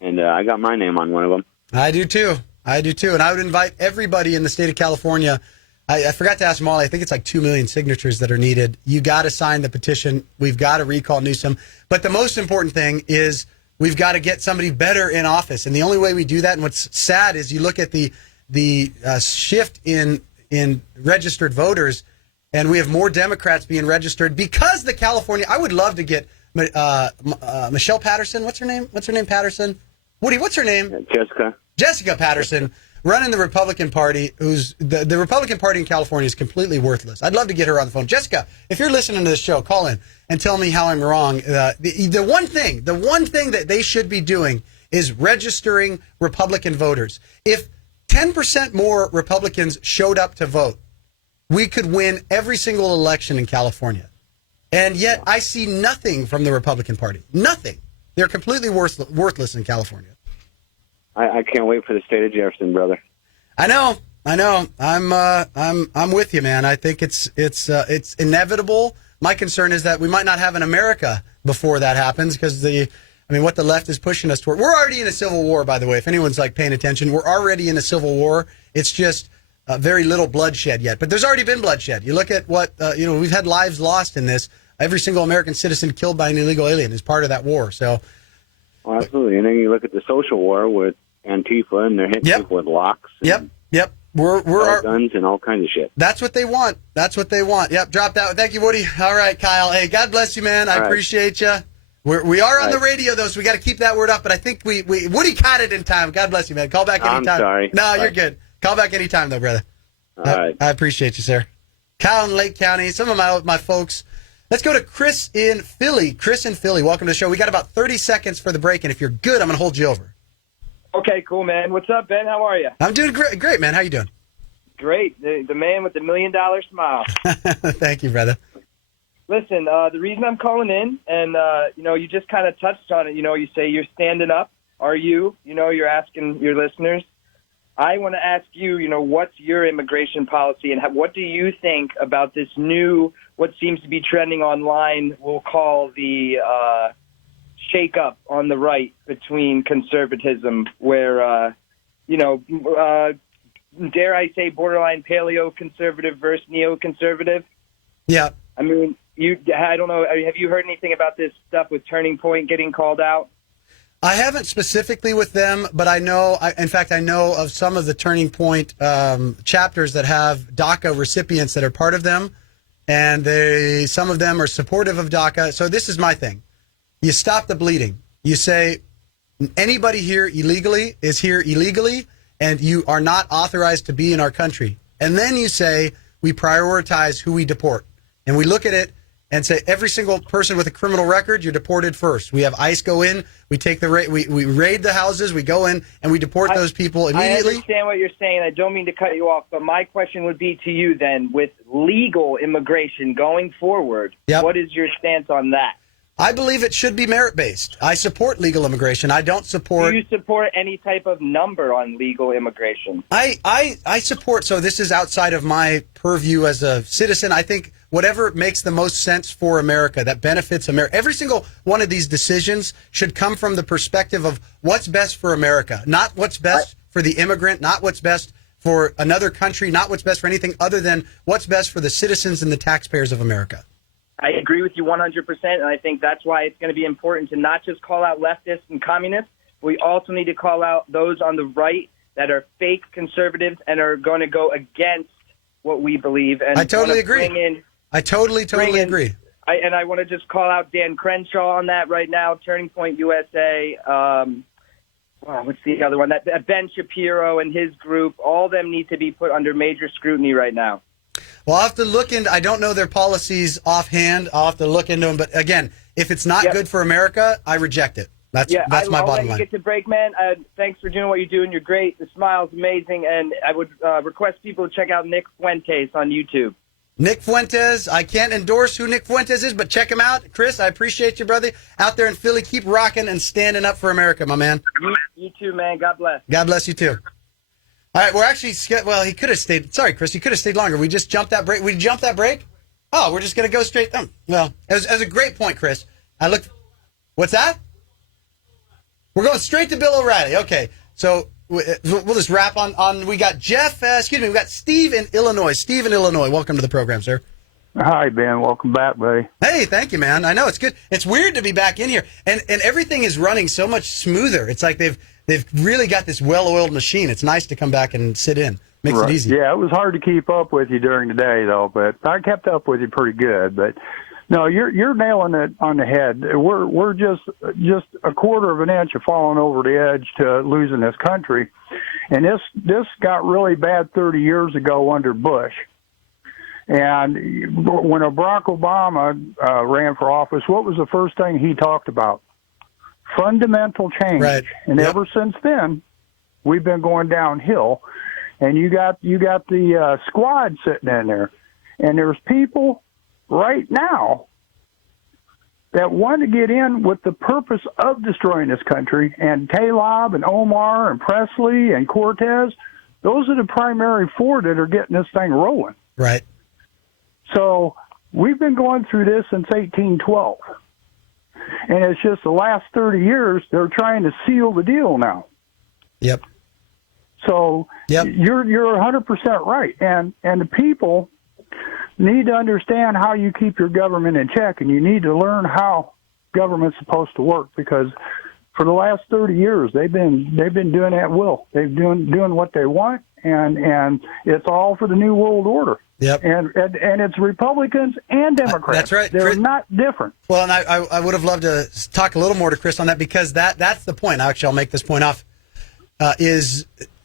And I got my name on one of them. I do too. And I would invite everybody in the state of California. I forgot to ask Molly. I think it's like 2 million signatures that are needed. You got to sign the petition. We've got to recall Newsom. But the most important thing is we've got to get somebody better in office. And the only way we do that, and what's sad is you look at the shift in registered voters, and we have more Democrats being registered because the California. I would love to get Michelle Patterson. What's her name? Patterson. Woody, what's her name? Jessica Patterson, running the Republican Party, who's the Republican Party in California is completely worthless. I'd love to get her on the phone. Jessica, if you're listening to this show, call in and tell me how I'm wrong. The one thing that they should be doing is registering Republican voters. If 10% more Republicans showed up to vote, we could win every single election in California. And yet I see nothing from the Republican Party. Nothing. They're completely worthless in California. I can't wait for the state of Jefferson, brother. I know. I'm with you, man. I think it's inevitable. My concern is that we might not have an America before that happens, because what the left is pushing us toward. We're already in a civil war, by the way. If anyone's paying attention, we're already in a civil war. It's just very little bloodshed yet, but there's already been bloodshed. You look at what we've had lives lost in this. Every single American citizen killed by an illegal alien is part of that war. So, well, absolutely. And then you look at the social war with Antifa, and they're hitting people with locks. Yep. We're guns and all kinds of shit. That's what they want. Yep. Drop that. Thank you, Woody. All right, Kyle. Hey, God bless you, man. I appreciate you. We are on the radio though, so we got to keep that word up. But I think Woody caught it in time. God bless you, man. Call back anytime. I'm sorry. No, you're good. Call back anytime though, brother. All right. I appreciate you, sir. Kyle in Lake County. Some of my folks. Let's go to Chris in Philly. Chris in Philly, welcome to the show. We got about 30 seconds for the break, and if you're good, I'm going to hold you over. Okay, cool, man. What's up, Ben? How are you? I'm doing great, man. How you doing? Great. The man with the $1 million smile. Thank you, brother. Listen, the reason I'm calling in, and, you just kind of touched on it. You say you're standing up. Are you? You're asking your listeners. I want to ask you, what's your immigration policy, and what do you think about this new, what seems to be trending online, we'll call the shake-up on the right between conservatism, where, dare I say, borderline paleo-conservative versus neo-conservative? Yeah. I mean, I don't know, have you heard anything about this stuff with Turning Point getting called out? I haven't specifically with them, but I know of some of the Turning Point chapters that have DACA recipients that are part of them, and some of them are supportive of DACA. So this is my thing. You stop the bleeding. You say anybody here illegally is here illegally, and you are not authorized to be in our country. And then you say we prioritize who we deport. And we look at it, and say every single person with a criminal record, you're deported first. We have ICE go in, we take we raid the houses, we go in, and we deport those people immediately. I understand what you're saying. I don't mean to cut you off, but my question would be to you then, with legal immigration going forward, what is your stance on that? I believe it should be merit-based. I support legal immigration. I don't support... Do you support any type of number on legal immigration? I support... So this is outside of my purview as a citizen. I think whatever makes the most sense for America, that benefits America. Every single one of these decisions should come from the perspective of what's best for America, not what's best for the immigrant, not what's best for another country, not what's best for anything other than what's best for the citizens and the taxpayers of America. I agree with you 100%, and I think that's why it's going to be important to not just call out leftists and communists. We also need to call out those on the right that are fake conservatives and are going to go against what we believe. And I totally agree. I totally agree. I want to just call out Dan Crenshaw on that right now, Turning Point USA. What's the other one? That Ben Shapiro and his group, all of them need to be put under major scrutiny right now. Well, I'll have to look into. I don't know their policies offhand. I'll have to look into them. But again, if it's not good for America, I reject it. That's my bottom line. I'll let you get to break, man. Thanks for doing what you're doing. You're great. The smile's amazing. And I would request people to check out Nick Fuentes on YouTube. Nick Fuentes. I can't endorse who Nick Fuentes is, but check him out. Chris, I appreciate you, brother. Out there in Philly, keep rocking and standing up for America, my man. You too, man. God bless. God bless you, too. All right, we're actually, he could have stayed. Sorry, Chris, he could have stayed longer. We just jumped that break. We jumped that break? Oh, we're just going to go straight. Well, it was a great point, Chris. What's that? We're going straight to Bill O'Reilly. Okay, so we'll just wrap on we got we got Steve in Illinois. Steve in Illinois, welcome to the program, sir. Hi, Ben. Welcome back, buddy. Hey, thank you, man. I know, it's good. It's weird to be back in here. And everything is running so much smoother. It's like they've really got this well-oiled machine. It's nice to come back and sit in. Makes it easy. Yeah, it was hard to keep up with you during the day, though, but I kept up with you pretty good. But no, you're nailing it on the head. We're just a quarter of an inch of falling over the edge to losing this country, and this got really bad 30 years ago under Bush. And when Barack Obama ran for office, what was the first thing he talked about? Fundamental change. Right. And ever since then, we've been going downhill. And you got the squad sitting in there, and there's people right now that want to get in with the purpose of destroying this country. And Taleb and Omar and Presley and Cortez, those are the primary four that are getting this thing rolling. Right. So we've been going through this since 1812. And it's just the last 30 years, they're trying to seal the deal now. Yep. So you're 100% right. And the people need to understand how you keep your government in check, and you need to learn how government's supposed to work, because for the last 30 years, they've been doing at will. They've doing what they want, and it's all for the New World Order. Yep. And it's Republicans and Democrats. That's right. They're not different. Well, and I would have loved to talk a little more to Chris on that, because that's the point. Actually, I'll make this point off.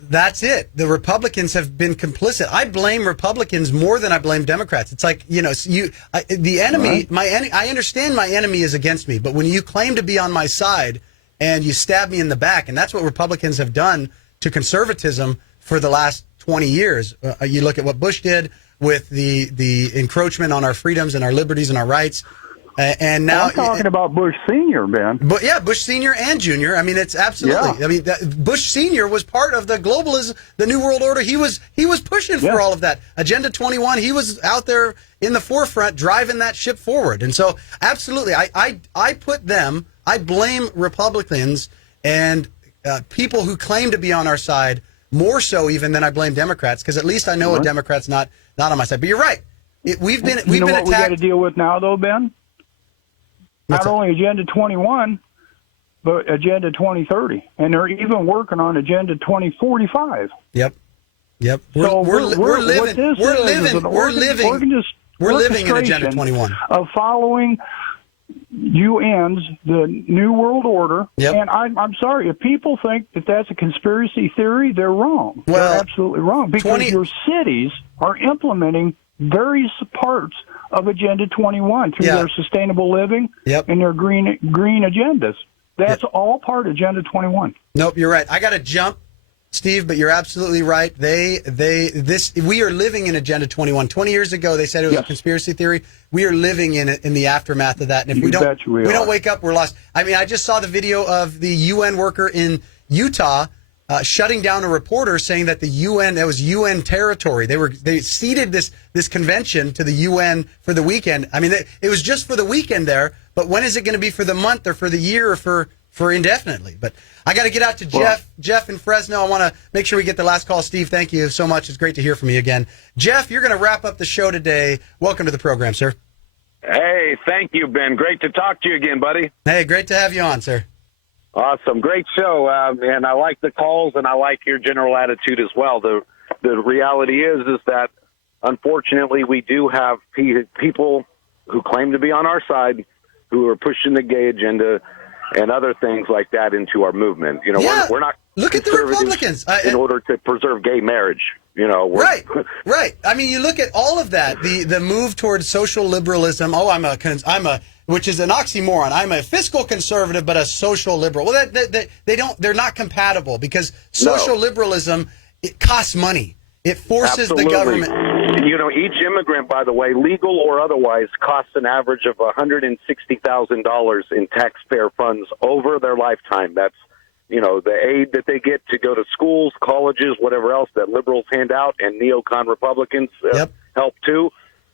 That's it. The Republicans have been complicit. I blame Republicans more than I blame Democrats. It's like, the enemy, I understand my enemy is against me, but when you claim to be on my side and you stab me in the back, and that's what Republicans have done to conservatism for the last 20 years. You look at what Bush did with the encroachment on our freedoms and our liberties and our rights. And now I'm talking about Bush Sr., Ben. But yeah, Bush Sr. and Jr. I mean, it's absolutely. Yeah. I mean, Bush Sr. was part of the globalism, the New World Order. He was pushing for all of that. Agenda 21. He was out there in the forefront, driving that ship forward. And so, absolutely, I put them. I blame Republicans and people who claim to be on our side more so even than I blame Democrats, because at least I know a Democrat's not on my side. But you're right. We've been what attacked. We got to deal with now, though, Ben. Not only Agenda 21, but Agenda 2030, and they're even working on Agenda 2045. Yep. So we're living in Agenda 21 of following UN's the New World Order. Yep. And I'm sorry, if people think that that's a conspiracy theory, they're wrong. Well, they're absolutely wrong, because your cities are implementing various parts of Agenda 21 through their sustainable living and their green agendas. That's all part of Agenda 21. Nope, you're right. I got to jump, Steve, but you're absolutely right. We are living in Agenda 21. 20 years ago, they said it was a conspiracy theory. We are living in it in the aftermath of that. And if we don't wake up, we're lost. I mean, I just saw the video of the UN worker in Utah shutting down a reporter saying that that was UN territory. They ceded this convention to the UN for the weekend. I mean, it was just for the weekend there, but when is it going to be for the month or for the year or for indefinitely? But I got to get out to Jeff in Fresno. I want to make sure we get the last call. Steve, thank you so much. It's great to hear from you again. Jeff, you're going to wrap up the show today. Welcome to the program, sir. Hey, thank you, Ben. Great to talk to you again, buddy. Hey, great to have you on, sir. Awesome. Great show. And I like the calls, and I like your general attitude as well. The reality is that, unfortunately, we do have people who claim to be on our side who are pushing the gay agenda and other things like that into our movement. You know, we're not look at the Republicans in order to preserve gay marriage. You know, right. I mean, you look at all of that, the move towards social liberalism. Oh, which is an oxymoron. I'm a fiscal conservative, but a social liberal. Well, they're not compatible because social liberalism, it costs money. It forces the government. You know, each immigrant, by the way, legal or otherwise, costs an average of $160,000 in taxpayer funds over their lifetime. That's, you know, the aid that they get to go to schools, colleges, whatever else that liberals hand out, and neocon Republicans help too.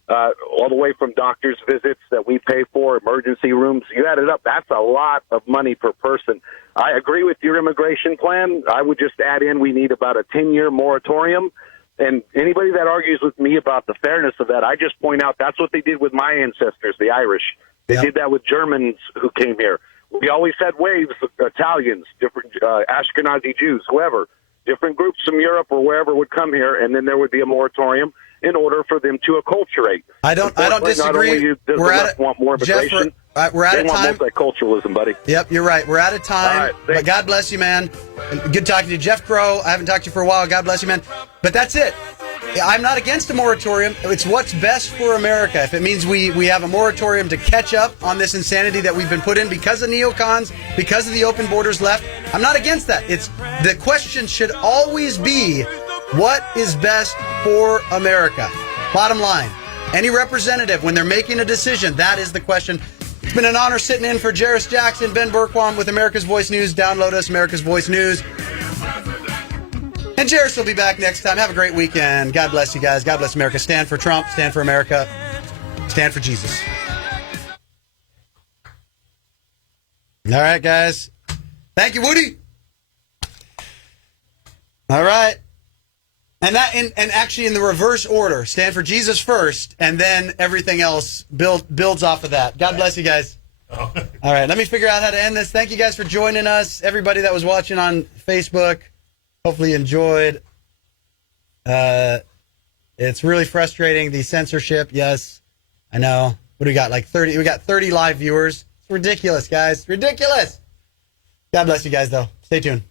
All the way from doctor's visits that we pay for, emergency rooms. You add it up, that's a lot of money per person. I agree with your immigration plan. I would just add in we need about a 10-year moratorium. And anybody that argues with me about the fairness of that, I just point out that's what they did with my ancestors, the Irish. They did that with Germans who came here. We always had waves of Italians, different Ashkenazi Jews, whoever. Different groups from Europe or wherever would come here, and then there would be a moratorium in order for them to acculturate. I don't disagree. We're out of more immigration. We're out of time. Multiculturalism, buddy. Yep, you're right. We're out of time. But God bless you, man. Good talking to you, Jeff Crow. I haven't talked to you for a while. God bless you, man. But that's it. I'm not against a moratorium. It's what's best for America. If it means we have a moratorium to catch up on this insanity that we've been put in because of neocons, because of the open borders left, I'm not against that. The question should always be, what is best for America? Bottom line. Any representative, when they're making a decision, that is the question. It's been an honor sitting in for Jerris Jackson, Ben Bergquam with America's Voice News. Download us, America's Voice News. And Jerris will be back next time. Have a great weekend. God bless you guys. God bless America. Stand for Trump. Stand for America. Stand for Jesus. All right, guys. Thank you, Woody. All right. And actually in the reverse order. Stand for Jesus first, and then everything else builds off of that. God bless you guys. All right, let me figure out how to end this. Thank you guys for joining us. Everybody that was watching on Facebook, hopefully you enjoyed. It's really frustrating, the censorship. Yes, I know. What do we got? Like 30. We got 30 live viewers. It's ridiculous, guys. Ridiculous. God bless you guys, though. Stay tuned.